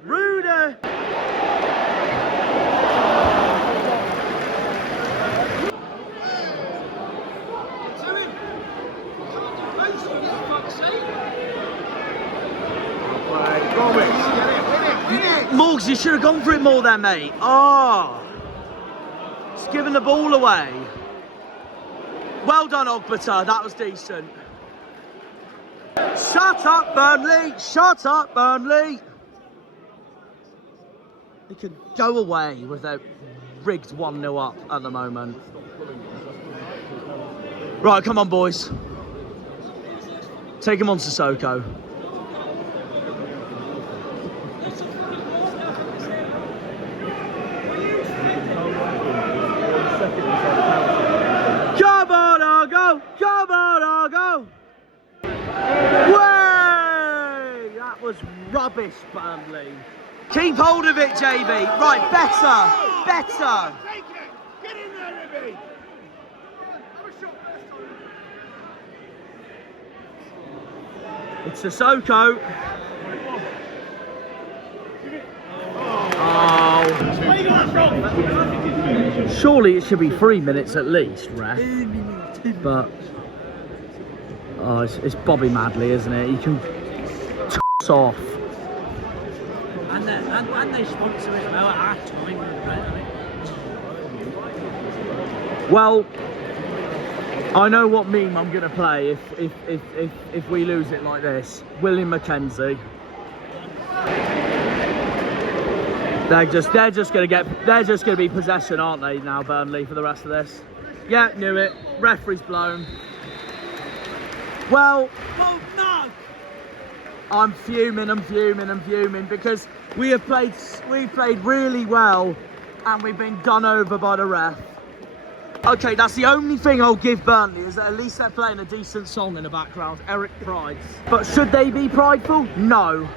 Rooney. Morgs, you should have gone for it more there, mate. Oh, it's giving the ball away. Well done, Ogbutter. That was decent. Shut up, Burnley. Shut up, Burnley. They could go away with their rigged 1-0 up at the moment. Right, come on, boys. Take him on Sissoko. Come on, Argo! Come on, Argo! Way! That was rubbish, Burnley. Keep hold of it, JB. Right, better. Take it. Get in there, Ribby. It's Sissoko. Oh. Surely it should be 3 minutes at least, ref. But oh, it's Bobby Madley, isn't it? He can toss off. And they sponsor it well at our time. Well, I know what meme I'm gonna play if we lose it like this. William McKenzie. They're just gonna be possession, aren't they now, Burnley, for the rest of this? Yeah, knew it. Referee's blown. Well, no. I'm fuming because we've played really well and we've been done over by the ref. Okay, that's the only thing I'll give Burnley, is that at least they're playing a decent song in the background, Eric Pride's. But should they be prideful? No.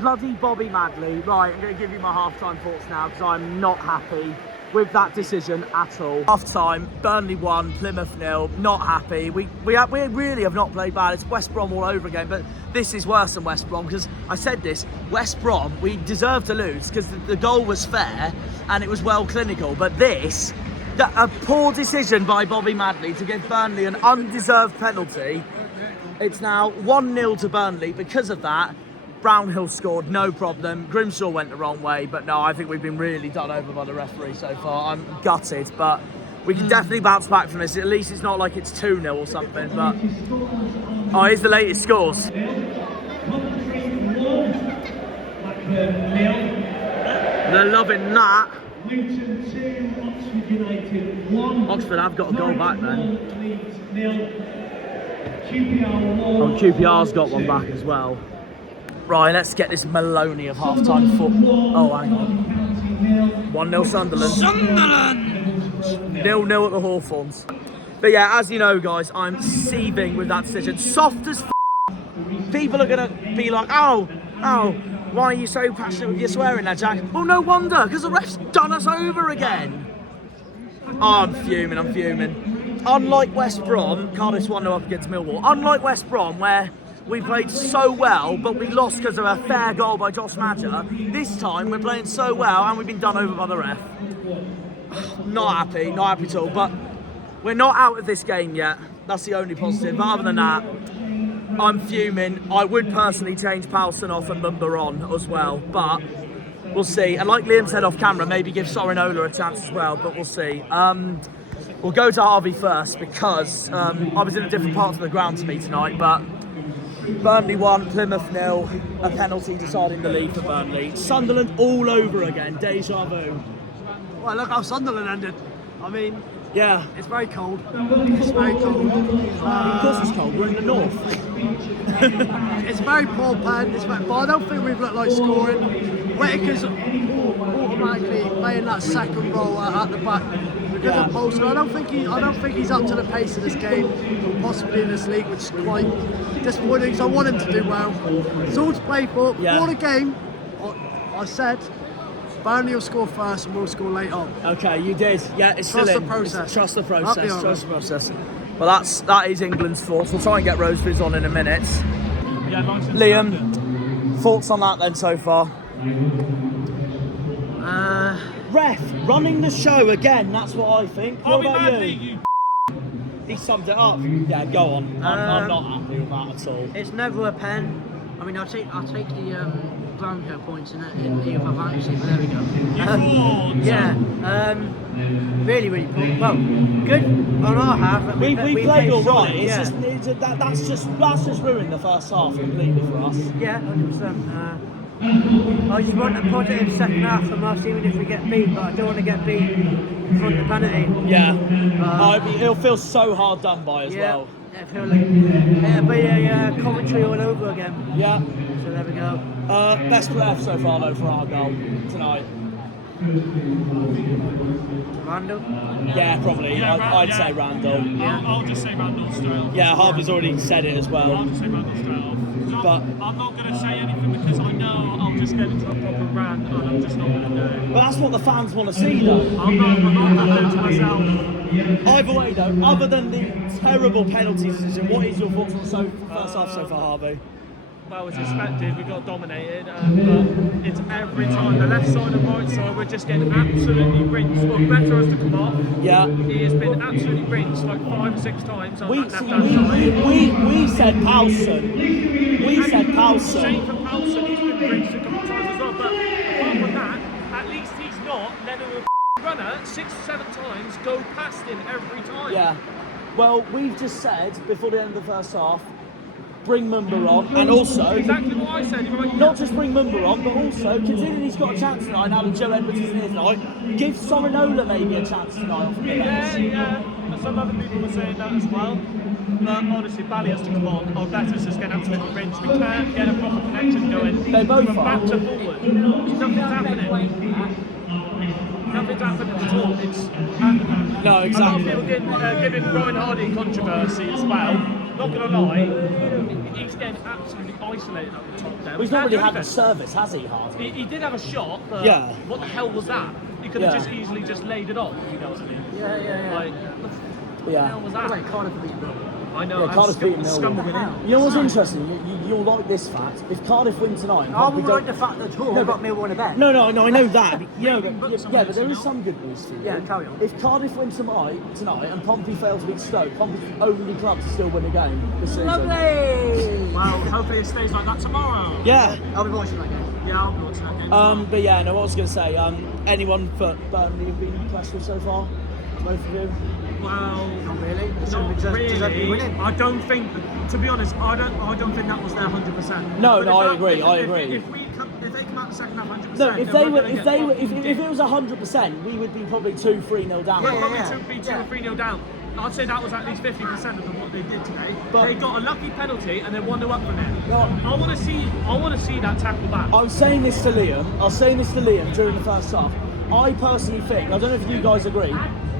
Bloody Bobby Madley. Right, I'm going to give you my half-time thoughts now because I'm not happy with that decision at all. Half time, Burnley 1, Plymouth 0. Not happy. We really have not played bad. It's West Brom all over again, but this is worse than West Brom because I said this. West Brom, we deserve to lose because the goal was fair and it was well clinical. But this, a poor decision by Bobby Madley to give Burnley an undeserved penalty. It's now 1-0 to Burnley because of that. Brownhill scored, no problem. Grimshaw went the wrong way, but no, I think we've been really done over by the referee so far. I'm gutted, but we can definitely bounce back from this. At least it's not like it's 2-0 or something, but... Oh, here's the latest scores. They're loving that. Oxford have got a goal back then. Oh, QPR's got one back as well. Right, let's get this Maloney of half-time football. Oh, hang on. 1-0 Sunderland. 0-0 at the Hawthorns. But yeah, as you know, guys, I'm seething with that decision. Soft as people are going to be like, oh, why are you so passionate with your swearing there, Jack? Well, no wonder, because the ref's done us over again. Oh, I'm fuming. Unlike West Brom, Cardiff's 1-0 up against Millwall. Unlike West Brom, where we played so well, but we lost because of a fair goal by Josh Madger. This time, we're playing so well, and we've been done over by the ref. Not happy at all. But we're not out of this game yet. That's the only positive. But other than that, I'm fuming. I would personally change Powson off and Mumba on as well, but we'll see. And like Liam said off camera, maybe give Sorinola a chance as well, but we'll see. We'll go to Harvey first because I was in a different part of the ground to me tonight, but Burnley 1, Plymouth 0, a penalty deciding the lead for Burnley. Sunderland all over again, deja vu. Well, look how Sunderland ended. I mean, yeah, it's very cold. It's very cold. Of course it's cold, we're in the north. It's very poor pen, but I don't think we've looked like scoring. Whittaker's automatically playing that second role at the back because of Paulson. I don't think he's up to the pace of this game, possibly in this league, which is quite disappointing. So I want him to do well. It's all to play for. For the game, I said Burnley will score first and we'll score late on. Okay, you did. Yeah, it's still Trust in. the process. Trust the Right. process. Well, that is England's thoughts. We'll try and get Rosefields on in a minute. Liam, thoughts on that then so far? Ref, running the show again, that's what I think. What about you? He summed it up. Yeah, go on. I'm not happy with that at all. It's never a pen. I mean, I'll take the Brownhill points in the other fantasy, but there we go. Really poor. Well, good on our half. But we played all right. Solid, It's just, that's just ruined the first half completely for us. Yeah, 100%. I just want a positive second half from us, even if we get beat, but I don't want to get beat in front of the penalty. Yeah. It'll feel so hard done by as well. Yeah, it'll feel like it'll be a commentary all over again. Yeah. So there we go. Best ref so far though for Argyle tonight. Randall? Yeah, probably. I'd say Randall. I'll just say Randall straight. Yeah, Harvey's already said it as well. I'll just say Randall straight. But I'm not going to say anything because I know I'll just get into a proper rant and I'm just not going to do it. But that's what the fans want to see though. I'm not going to do to myself. Either way though, other than the terrible penalty decision, what is your thoughts on the first half so far, Harvey? Well, as expected, we got dominated, but it's every time. The left side and right side, we're just getting absolutely rinsed. Well, Better has to come off. Yeah. He has been absolutely rinsed like 5 or 6 times on that left-hand side. We said Powson. We said Powson. Shame for Powson, he's been rinsed a couple of times as well, but apart from that, at least he's not letting a runner 6 or 7 times go past him every time. Yeah. Well, we've just said before the end of the first half, bring Mumba on, and also exactly what I said. Not just bring Mumba on, but also considering he's got a chance tonight now that Joe Edwards isn't here tonight, give Sorinola maybe a chance tonight. Yeah. And some other people were saying that as well. But honestly, Bally has to come on. Our Better's just getting absolutely rinsed. We can't get a proper connection going. They both from are. back to forward. Nothing's happening. Nothing's happening at all. No, exactly. A lot of people giving Ryan Hardy controversy as well. Not going to lie, he's getting absolutely isolated at the top there. Well, he's not really had the service, has he, Hardy? He did have a shot, but yeah. What the hell was that? He could have just easily just laid it off. You know what I mean? Yeah. Like, Yeah. what was that? Wait, Cardiff beat Burnley. I know. Yeah, Cardiff beat Scum Millwall. winning. You know what's interesting? You'll like this fact. If Cardiff win tonight, I we would like the fact that Hall got Millwall in a bet. No, I know that. But, but there is some good news for you. Yeah, carry on. If Cardiff win tonight and Pompey fail to beat Stoke, Pompey's the only club to still win a game this season. Lovely! Well, hopefully it stays like that tomorrow. Yeah. I'll be watching that game. Yeah, I'll be watching that game. But yeah, no, what I was going to say, anyone for Burnley have been impressed with so far? Both of you? Well, Not really. not Deserve to be really. winning. I don't think, to be honest, I don't think that was their 100%. No, But I if agree. If they come out the second half 100%, No, if then we're gonna get if it was 100%, we would be probably 2-3-0 down. We're probably Yeah. 2 or 3 0 down. I'd say that was at least 50% of what they did today. But- they got a lucky penalty and then 1-0 up from there. No. I want to see that tackle back. I was saying this to Liam during the first half. I personally think, I don't know if you guys agree,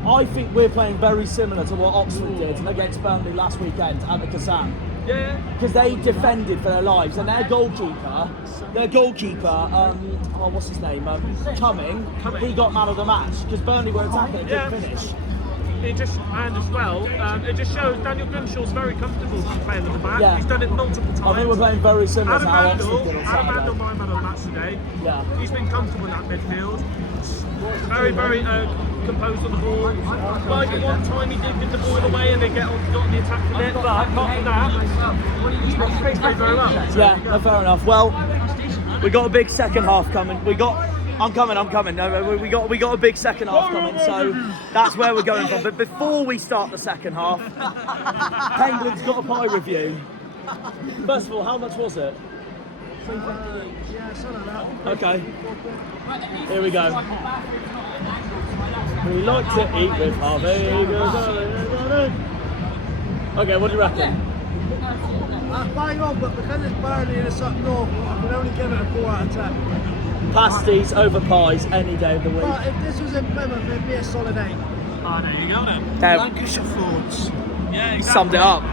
I think we're playing very similar to what Oxford did against Burnley last weekend at the Kazan. Yeah. Because they defended for their lives, and their goalkeeper, what's his name, Cumming, he got man of the match because Burnley were attacking and Yeah. couldn't finish. It just shows Daniel Grimshaw's very comfortable playing at the back. Yeah. He's done it multiple times. I think we're playing very similar Adam to how Oxford did on Handel, Saturday. my man of the match today. Yeah. He's been comfortable in that midfield. Very, very composed on the ball. Like one time he did get the ball away and they got on the attack from it, but apart from that, he's played very well. Yeah, no, fair enough. Well, we got a big second half coming. I'm coming. No, we got a big second half coming, so that's where we're going from. But before we start the second half, Penguin's got a pie review. First of all, how much was it? Yeah, something like that. Okay. Here we go. We like to eat with Harvey. Okay, what do you reckon? Bang on, but because it's Burnley and it's up north, I can only give it a 4 out of 10. Pasties over pies any day of the week. But if this was in Plymouth, it'd be a solid 8. Oh, there you go then. Lancashire thoughts. Yeah, He summed it up.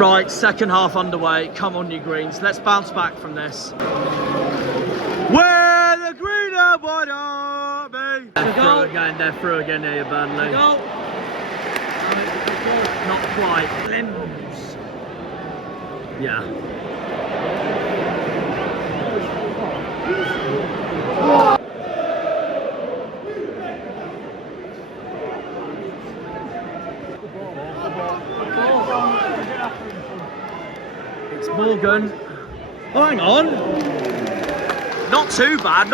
Right, second half underway. Come on, you Greens. Let's bounce back from this. Where the green and white army. They're through again here, Burnley. Not quite. Limbs. Yeah. It's Morgan. Oh, hang on. Not too bad.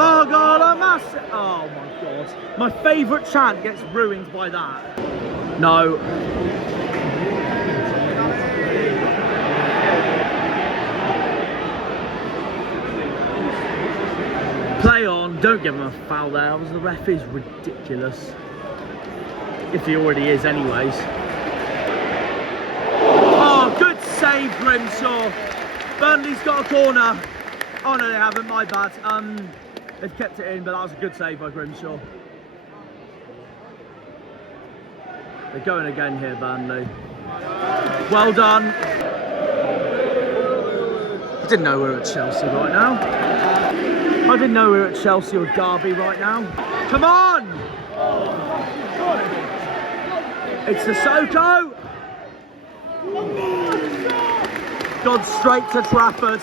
Oh, God, a massive. Oh, my God. My favourite chant gets ruined by that. No. Play on, don't give him a foul there. The ref is ridiculous. If he already is anyways. Oh, good save, Grimshaw. Burnley's got a corner. Oh no, they haven't, my bad. They've kept it in, but that was a good save by Grimshaw. They're going again here, Burnley. Well done. I didn't know we were at Chelsea right now. I didn't know we were at Chelsea or Derby right now. Come on! It's Sissoko! Gone straight to Trafford.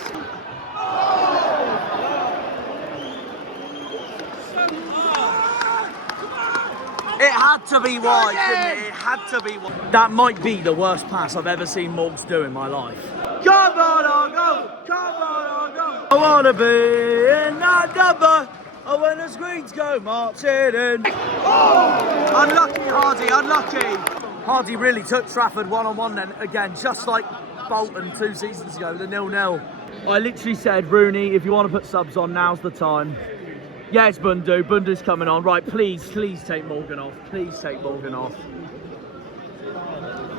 It had to be wide, didn't it? It had to be wide. That might be the worst pass I've ever seen Morgs do in my life. Come on, Argo! Come on, Argo! I wanna be in that number. Oh, when the screens go marching in. Oh! Unlucky, Hardy, unlucky. Hardy really took Trafford one-on-one then again, just like Bolton 2 seasons ago, the 0-0. I literally said, Rooney, if you want to put subs on, now's the time. Yes, Bundu. Bundu's coming on. Right, please take Morgan off. Please take Morgan off.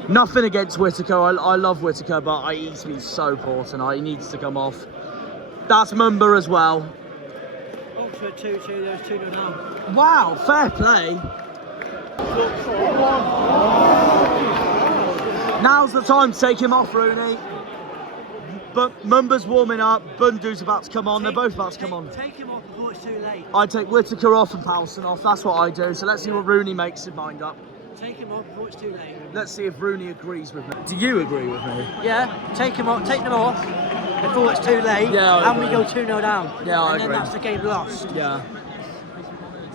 Nothing against Whittaker. I love Whittaker, but he's been so poor tonight. He needs to come off. That's Mumba as well. Oxford 2-2, there's 2-0 now. Wow, fair play. Now's the time to take him off, Rooney. But Mumba's warming up, Bundu's about to come on, they're both about to come on. Take him off before it's too late. I take Whittaker off and Powson off, that's what I do. So let's see what Rooney makes his mind up. Take him off before it's too late. Let's see if Rooney agrees with me. Do you agree with me? Yeah, take them off before it's too late. Yeah, I and we agree. go 2-0 down. Yeah, I and agree. then that's the game lost. Yeah.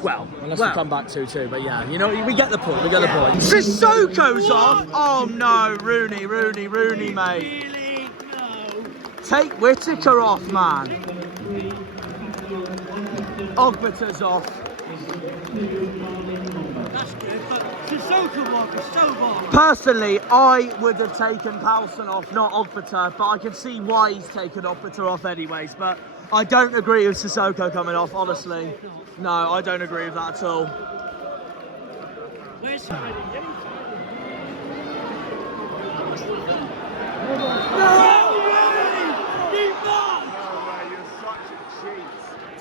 Well, unless we come back 2-2, but yeah, you know, we get the point, we get the point. Sissoko's off! Oh no, Rooney, mate. Really? No. Take Whittaker off, man. Ogberter's off. That's good, but Sissoko walk is so wrong. Personally, I would have taken Powson off, not Ogberter, but I can see why he's taken Ogberter off anyways, but I don't agree with Sissoko coming off, honestly. No, I don't agree with that at all. Where's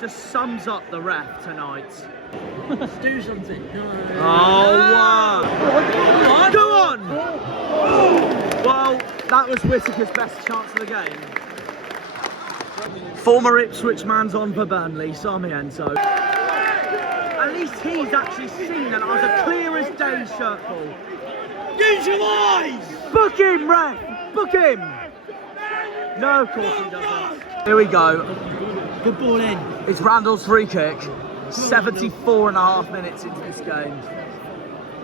Just sums up the ref tonight. Let's do something. Oh, wow. Go on! Well, that was Whittaker's best chance of the game. Former Ipswich man's on for Burnley, Sarmiento. At least he's actually seen that as a clear as day shirt ball. Use your eyes! Book him, ref! Book him! No, of course he doesn't. Here we go. Good ball in. It's Randall's free kick. 74.5 minutes into this game.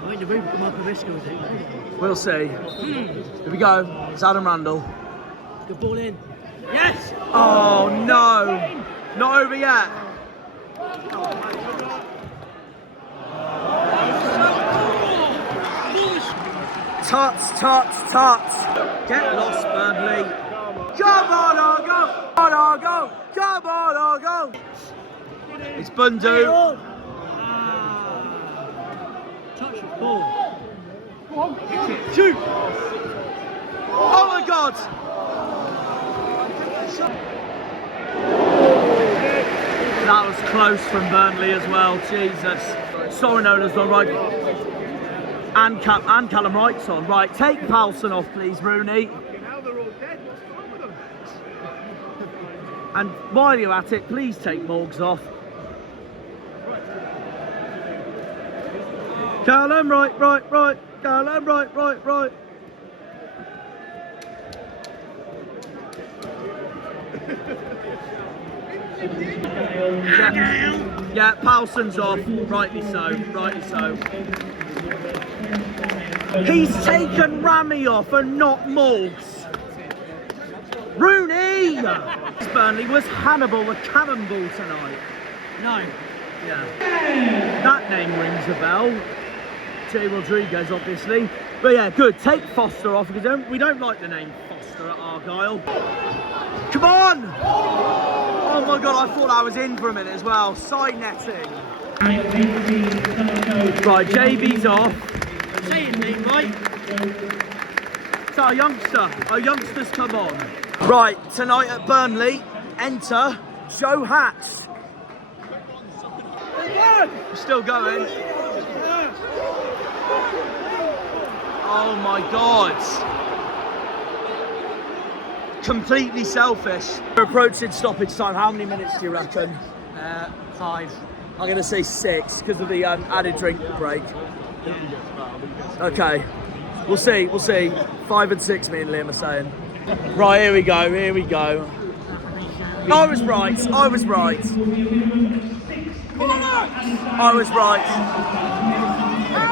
I think the room come up with risk, I think. We'll see. Here we go. It's Adam Randall. Good ball in. Yes! Oh no! Not over yet. Tuts. Get lost, Burnley. Come on, Argo! Come on, Argo! Come on, Argo! It's Bundu. Touch the ball. Shoot! Oh my God! That was close from Burnley as well. Jesus. Sorinona's on right. And Callum Wright's on. Right, take Powson off, please, Rooney. And while you're at it, please take Morgs off. Callum, right. Callum, right. Yeah, Powson's off. Rightly so. He's taken Rami off and not Morgs. Rooney! Burnley was Hannibal the Cannonball tonight. No. Yeah. That name rings a bell. Jay Rodriguez, obviously. But yeah, good. Take Foster off because we don't like the name Foster at Argyle. Come on! Oh my God, I thought I was in for a minute as well. Side netting. Right, JB's off. Say his name right. So our youngsters come on. Right, tonight at Burnley, enter Joe Hatch. Still going. Oh my God. Completely selfish. We're approaching stoppage time. How many minutes do you reckon? 5. I'm going to say 6 because of the added drink break. Okay, we'll see. 5 and 6, me and Liam are saying. Right, here we go. I was right. How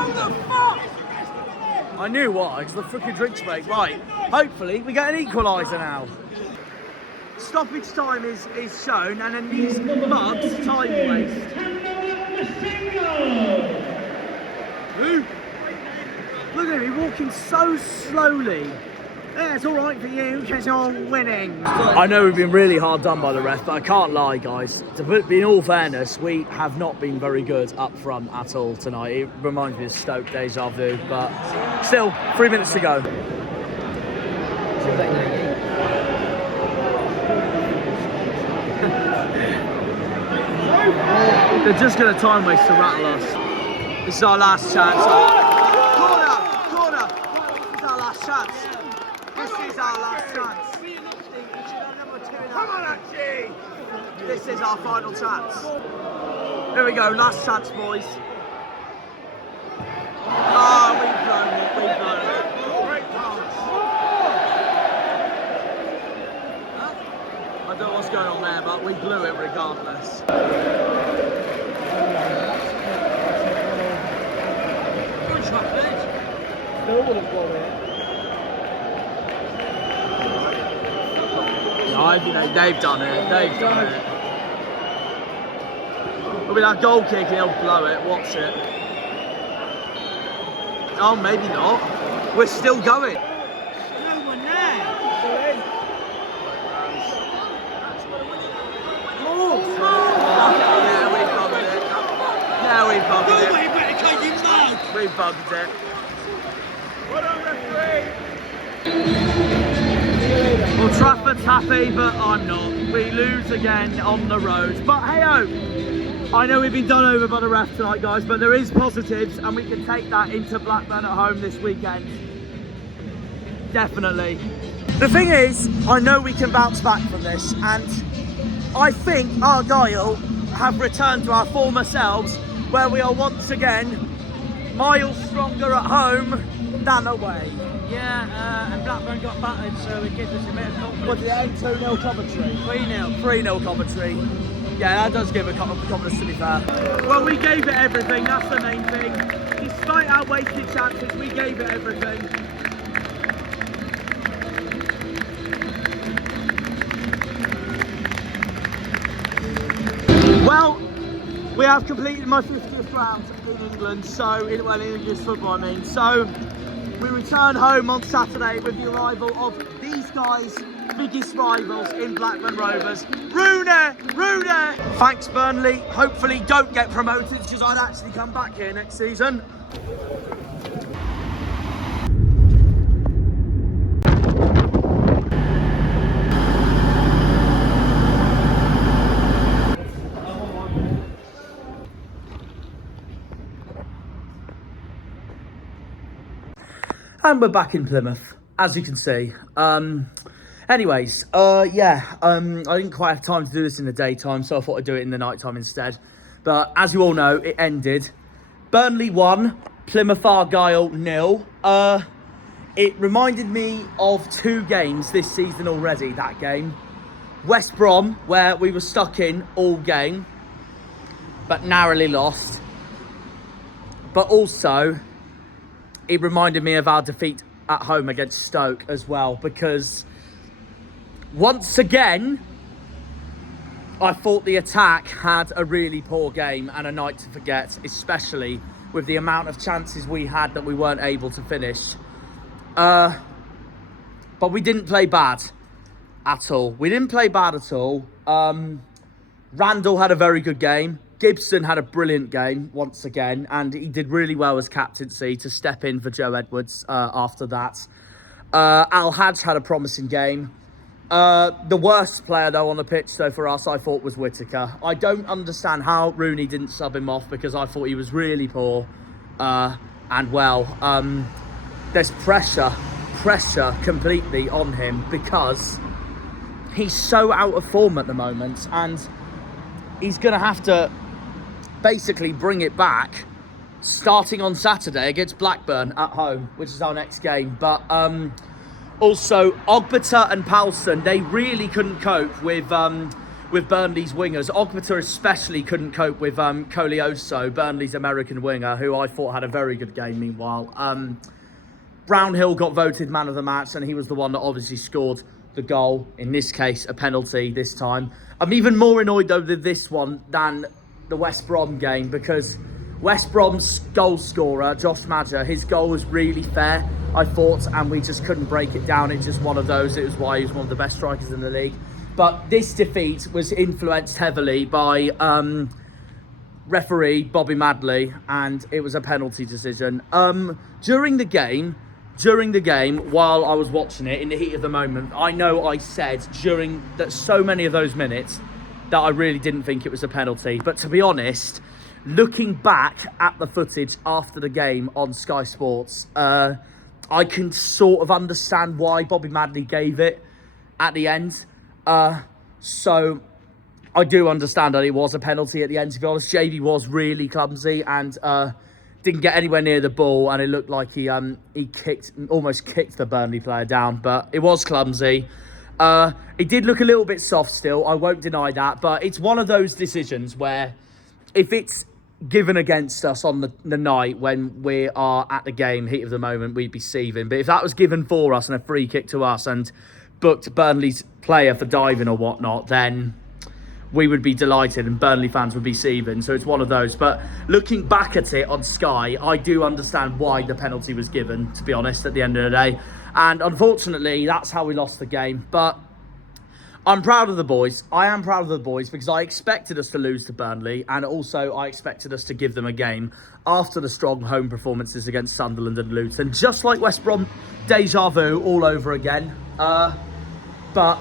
the fuck? I knew why, because the freaking drinks break. Right, hopefully we get an equaliser now. Stoppage time is shown, and then these mugs, time waste. Look at me walking so slowly. Yeah, it's all right for you because you're winning. I know we've been really hard done by the ref, but I can't lie, guys. To be in all fairness, we have not been very good up front at all tonight. It reminds me of Stoke deja vu, but still, 3 minutes to go. They're just going to time waste to rattle us. This is our last chance. Corner! This is our last chance. This is our final chance. Here we go, last chance, boys. Oh, we've blown it, we've blown it. Great pass. I don't know what's going on there, but we blew it regardless. Good shot, mate. No one has got it. They've done it. They've done it. But with that goal kick, he'll blow it. Watch it. Oh, maybe not. We're still going. No one there. Yeah, we've bugged it. Yeah, we've bugged it. You better take him now. We've bugged it. What on referee? Well, Trafford's happy, but I'm not. We lose again on the road. But hey-ho, I know we've been done over by the ref tonight, guys, but there is positives, and we can take that into Blackburn at home this weekend. Definitely. The thing is, I know we can bounce back from this, and I think Argyle have returned to our former selves, where we are once again miles stronger at home than away. Yeah, and Blackburn got battered, so it gives us a bit of confidence. Was it 8-2-0 Coventry? 3-0. 3-0 Coventry. Yeah, that does give a couple of confidence, to be fair. Well, we gave it everything, that's the main thing. Despite our wasted chances, we gave it everything. Well, we have completed my 50th round in England, so, in English football, I mean. So, we return home on Saturday with the arrival of these guys' biggest rivals in Blackburn Rovers. Rooney! Rooney! Thanks, Burnley. Hopefully don't get promoted, because I'd actually come back here next season. And we're back in Plymouth, as you can see. Anyways, I didn't quite have time to do this in the daytime, so I thought I'd do it in the nighttime instead. But as you all know, it ended. Burnley 1, Plymouth Argyle 0. It reminded me of 2 games this season already, that game. West Brom, where we were stuck in all game, but narrowly lost. But also, it reminded me of our defeat at home against Stoke as well, because once again, I thought the attack had a really poor game and a night to forget, especially with the amount of chances we had that we weren't able to finish. But we didn't play bad at all. We didn't play bad at all. Randall had a very good game. Gibson had a brilliant game once again, and he did really well as captaincy to step in for Joe Edwards after that. Al Hadj had a promising game. The worst player, though, on the pitch, though, for us, I thought was Whittaker. I don't understand how Rooney didn't sub him off, because I thought he was really poor. And, well, there's pressure completely on him, because he's so out of form at the moment, and he's going to have to basically bring it back starting on Saturday against Blackburn at home, which is our next game. But also Ogbeta and Palston, they really couldn't cope with Burnley's wingers. Ogbeta especially couldn't cope with Colioso, Burnley's American winger, who I thought had a very good game. Meanwhile, Brownhill got voted man of the match, and he was the one that obviously scored the goal, in this case a penalty this time. I'm even more annoyed though with this one than the West Brom game, because West Brom's goal scorer, Josh Madger, his goal was really fair, I thought, and we just couldn't break it down. It's just one of those. It was why he was one of the best strikers in the league. But this defeat was influenced heavily by referee Bobby Madley, and it was a penalty decision. During the game, while I was watching it in the heat of the moment, I know I said during that so many of those minutes that I really didn't think it was a penalty. But to be honest, looking back at the footage after the game on Sky Sports, I can sort of understand why Bobby Madley gave it at the end. So I do understand that it was a penalty at the end, to be honest. JV was really clumsy and didn't get anywhere near the ball, and it looked like he almost kicked the Burnley player down, but it was clumsy. It did look a little bit soft still, I won't deny that, but it's one of those decisions where if it's given against us on the night when we are at the game, heat of the moment, we'd be seething. But if that was given for us and a free kick to us and booked Burnley's player for diving or whatnot, then we would be delighted and Burnley fans would be seething. So it's one of those. But looking back at it on Sky, I do understand why the penalty was given, to be honest, at the end of the day. And unfortunately, that's how we lost the game. But I'm proud of the boys. I am proud of the boys because I expected us to lose to Burnley, and also I expected us to give them a game after the strong home performances against Sunderland and Luton. Just like West Brom, deja vu all over again. But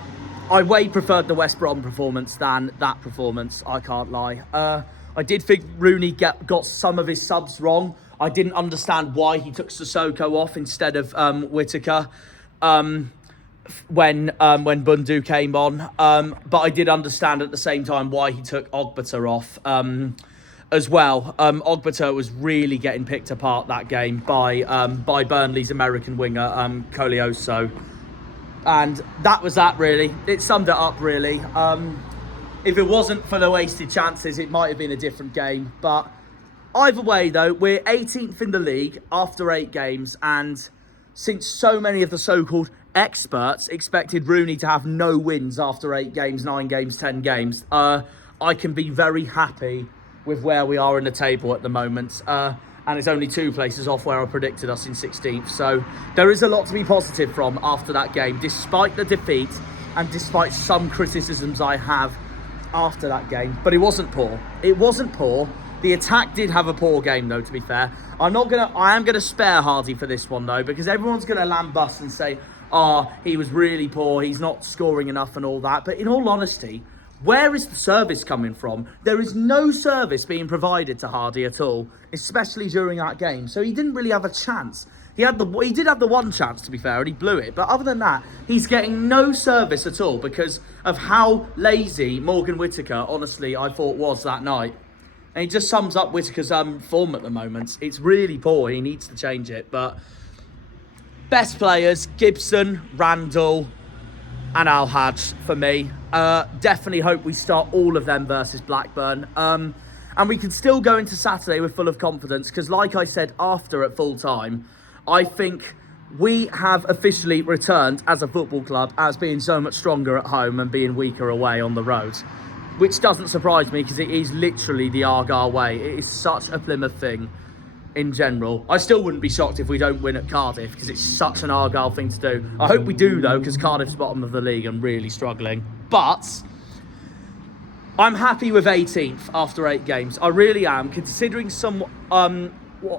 I way preferred the West Brom performance than that performance, I can't lie. I did think Rooney got some of his subs wrong. I didn't understand why he took Sissoko off instead of Whittaker when Bundu came on. But I did understand at the same time why he took Ogbata off as well. Ogbata was really getting picked apart that game by Burnley's American winger, Colioso. And that was that, really. It summed it up, really. If it wasn't for the wasted chances, it might have been a different game. But either way, though, we're 18th in the league after 8 games. And since so many of the so-called experts expected Rooney to have no wins after 8 games, 9 games, 10 games, I can be very happy with where we are in the table at the moment. And it's only 2 places off where I predicted us in 16th. So there is a lot to be positive from after that game, despite the defeat and despite some criticisms I have after that game. But it wasn't poor. It wasn't poor. The attack did have a poor game, though, to be fair. I am gonna spare Hardy for this one, though, because everyone's gonna lambast and say, oh, he was really poor, he's not scoring enough and all that. But in all honesty, where is the service coming from? There is no service being provided to Hardy at all, especially during that game. So he didn't really have a chance. He did have the one chance, to be fair, and he blew it. But other than that, he's getting no service at all because of how lazy Morgan Whittaker, honestly, I thought was that night. And he just sums up Whittaker's form at the moment. It's really poor. He needs to change it. But best players, Gibson, Randall, and Al-Hajj for me. Definitely hope we start all of them versus Blackburn. And we can still go into Saturday with full of confidence because, like I said after at full time, I think we have officially returned as a football club as being so much stronger at home and being weaker away on the road. Which doesn't surprise me because it is literally the Argyle way. It is such a Plymouth thing in general. I still wouldn't be shocked if we don't win at Cardiff because it's such an Argyle thing to do. I hope we do, though, because Cardiff's bottom of the league and really struggling. But I'm happy with 18th after 8 games. I really am, considering some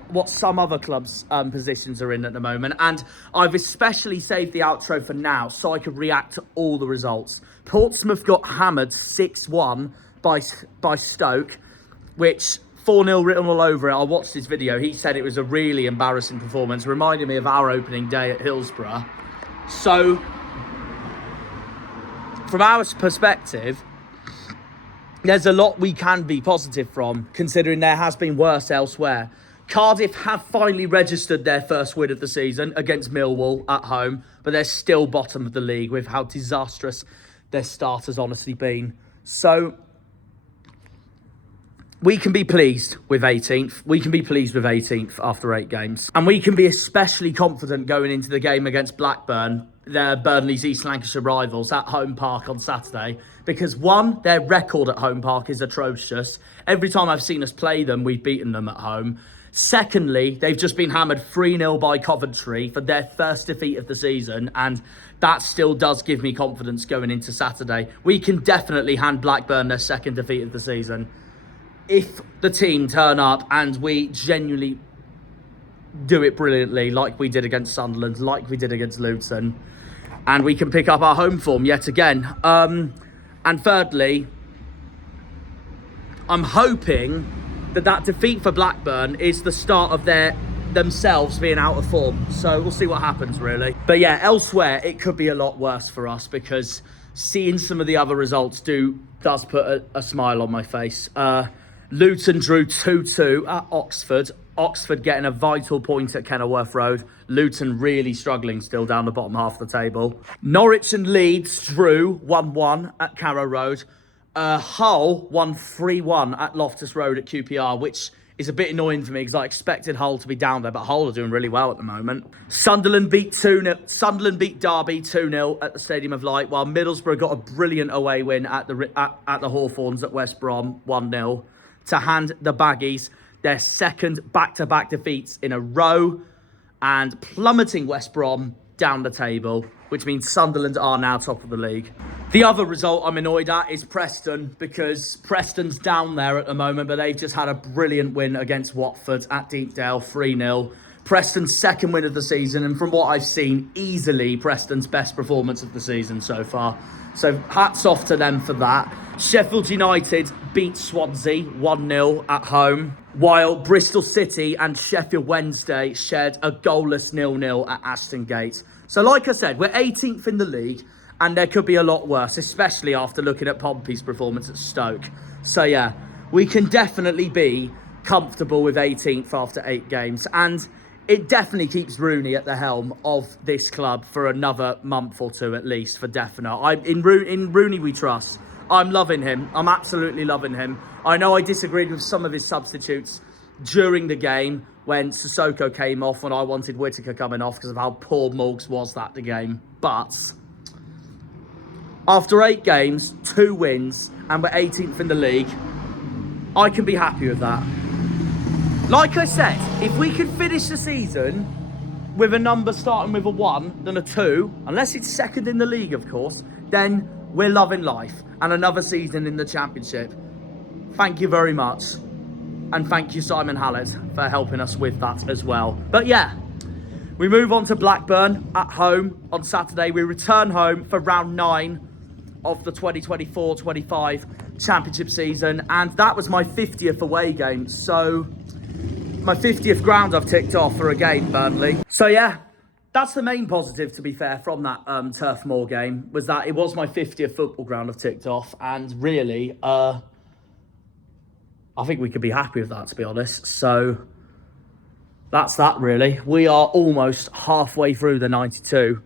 what some other clubs' positions are in at the moment. And I've especially saved the outro for now so I could react to all the results. Portsmouth got hammered 6-1 by Stoke, which 4-0 written all over it. I watched his video. He said it was a really embarrassing performance, reminding me of our opening day at Hillsborough. So, from our perspective, there's a lot we can be positive from, considering there has been worse elsewhere. Cardiff have finally registered their first win of the season against Millwall at home, but they're still bottom of the league with how disastrous their start has honestly been. So, we can be pleased with 18th. We can be pleased with 18th after 8 games. And we can be especially confident going into the game against Blackburn, their Burnley's East Lancashire rivals, at Home Park on Saturday. Because 1, their record at Home Park is atrocious. Every time I've seen us play them, we've beaten them at home. Secondly, they've just been hammered 3-0 by Coventry for their first defeat of the season. And that still does give me confidence going into Saturday. We can definitely hand Blackburn their second defeat of the season if the team turn up and we genuinely do it brilliantly, like we did against Sunderland, like we did against Luton, and we can pick up our home form yet again. And thirdly, I'm hoping that defeat for Blackburn is the start of themselves being out of form. So we'll see what happens, really. But yeah, elsewhere, it could be a lot worse for us because seeing some of the other results does put a smile on my face. Luton drew 2-2 at Oxford. Oxford getting a vital point at Kenilworth Road. Luton really struggling still down the bottom half of the table. Norwich and Leeds drew 1-1 at Carrow Road. Hull won 3-1 at Loftus Road at QPR, which is a bit annoying for me because I expected Hull to be down there, but Hull are doing really well at the moment. Sunderland beat Derby 2-0 at the Stadium of Light, while Middlesbrough got a brilliant away win at the Hawthorns at West Brom 1-0 to hand the Baggies their second back-to-back defeats in a row and plummeting West Brom down the table, which means Sunderland are now top of the league. The other result I'm annoyed at is Preston, because Preston's down there at the moment, but they've just had a brilliant win against Watford at Deepdale, 3-0. Preston's second win of the season, and from what I've seen, easily Preston's best performance of the season so far. So hats off to them for that. Sheffield United beat Swansea 1-0 at home, while Bristol City and Sheffield Wednesday shared a goalless 0-0 at Ashton Gate. So like I said, we're 18th in the league, and there could be a lot worse, especially after looking at Pompey's performance at Stoke. So yeah, we can definitely be comfortable with 18th after 8 games, and it definitely keeps Rooney at the helm of this club for another month or 2 at least, for definite. In Rooney we trust. I'm loving him. I'm absolutely loving him. I know I disagreed with some of his substitutes during the game when Sissoko came off, when I wanted Whittaker coming off because of how poor Morgs was the game. But after 8 games, 2 wins, and we're 18th in the league, I can be happy with that. Like I said, if we could finish the season with a number starting with a 1 than a 2, unless it's second in the league, of course, then we're loving life. And another season in the Championship. Thank you very much. And thank you, Simon Hallett, for helping us with that as well. But yeah, we move on to Blackburn at home on Saturday. We return home for round 9 of the 2024-25 Championship season. And that was my 50th away game. So my 50th ground I've ticked off for a game, Burnley. So yeah, that's the main positive, to be fair, from that Turf Moor game, was that it was my 50th football ground I've ticked off. And really, I think we could be happy with that, to be honest. So that's that, really. We are almost halfway through the 92,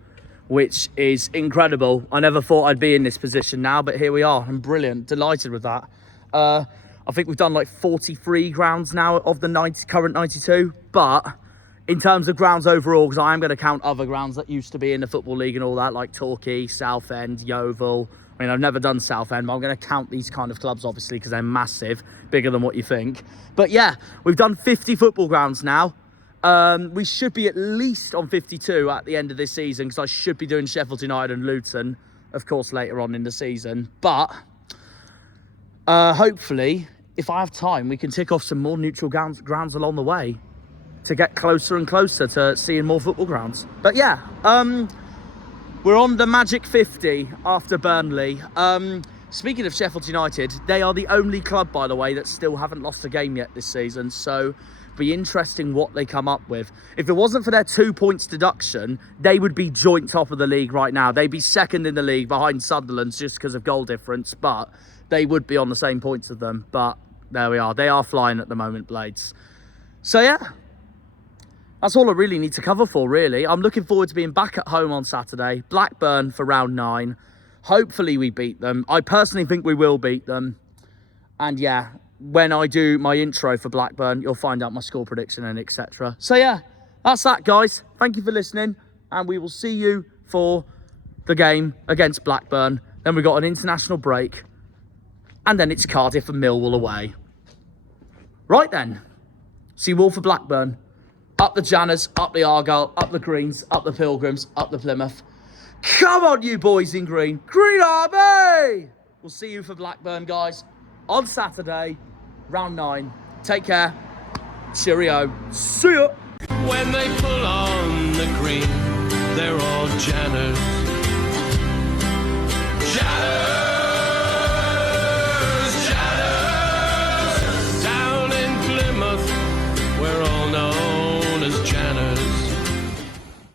which is incredible. I never thought I'd be in this position now, but here we are. I'm brilliant, delighted with that. I think we've done like 43 grounds now of the current 92, but in terms of grounds overall, because I am going to count other grounds that used to be in the Football League and all that, like Torquay, Southend, Yeovil. I mean, I've never done Southend, but I'm going to count these kind of clubs, obviously, because they're massive, bigger than what you think. But yeah, we've done 50 football grounds now. We should be at least on 52 at the end of this season, because I should be doing Sheffield United and Luton, of course, later on in the season. But hopefully, if I have time, we can tick off some more neutral grounds along the way to get closer and closer to seeing more football grounds. But yeah, we're on the magic 50 after Burnley. Speaking of Sheffield United, they are the only club, by the way, that still haven't lost a game yet this season. So be interesting what they come up with. If it wasn't for their 2 points deduction, they would be joint top of the league right now. They'd be second in the league behind Sunderland just because of goal difference, but they would be on the same points as them. But there we are. They are flying at the moment, Blades. So yeah, that's all I really need to cover for, really. I'm looking forward to being back at home on Saturday. Blackburn for round 9. Hopefully we beat them. I personally think we will beat them. And yeah, when I do my intro for Blackburn, you'll find out my score prediction and etc. So yeah, that's that, guys. Thank you for listening. And we will see you for the game against Blackburn. Then we've got an international break. And then it's Cardiff and Millwall away. Right then. See you all for Blackburn. Up the Janners, up the Argyle, up the Greens, up the Pilgrims, up the Plymouth. Come on, you boys in green. Green Army! We'll see you for Blackburn, guys, on Saturday, round 9. Take care. Cheerio. See ya. When they pull on the green, they're all Janners. Janners!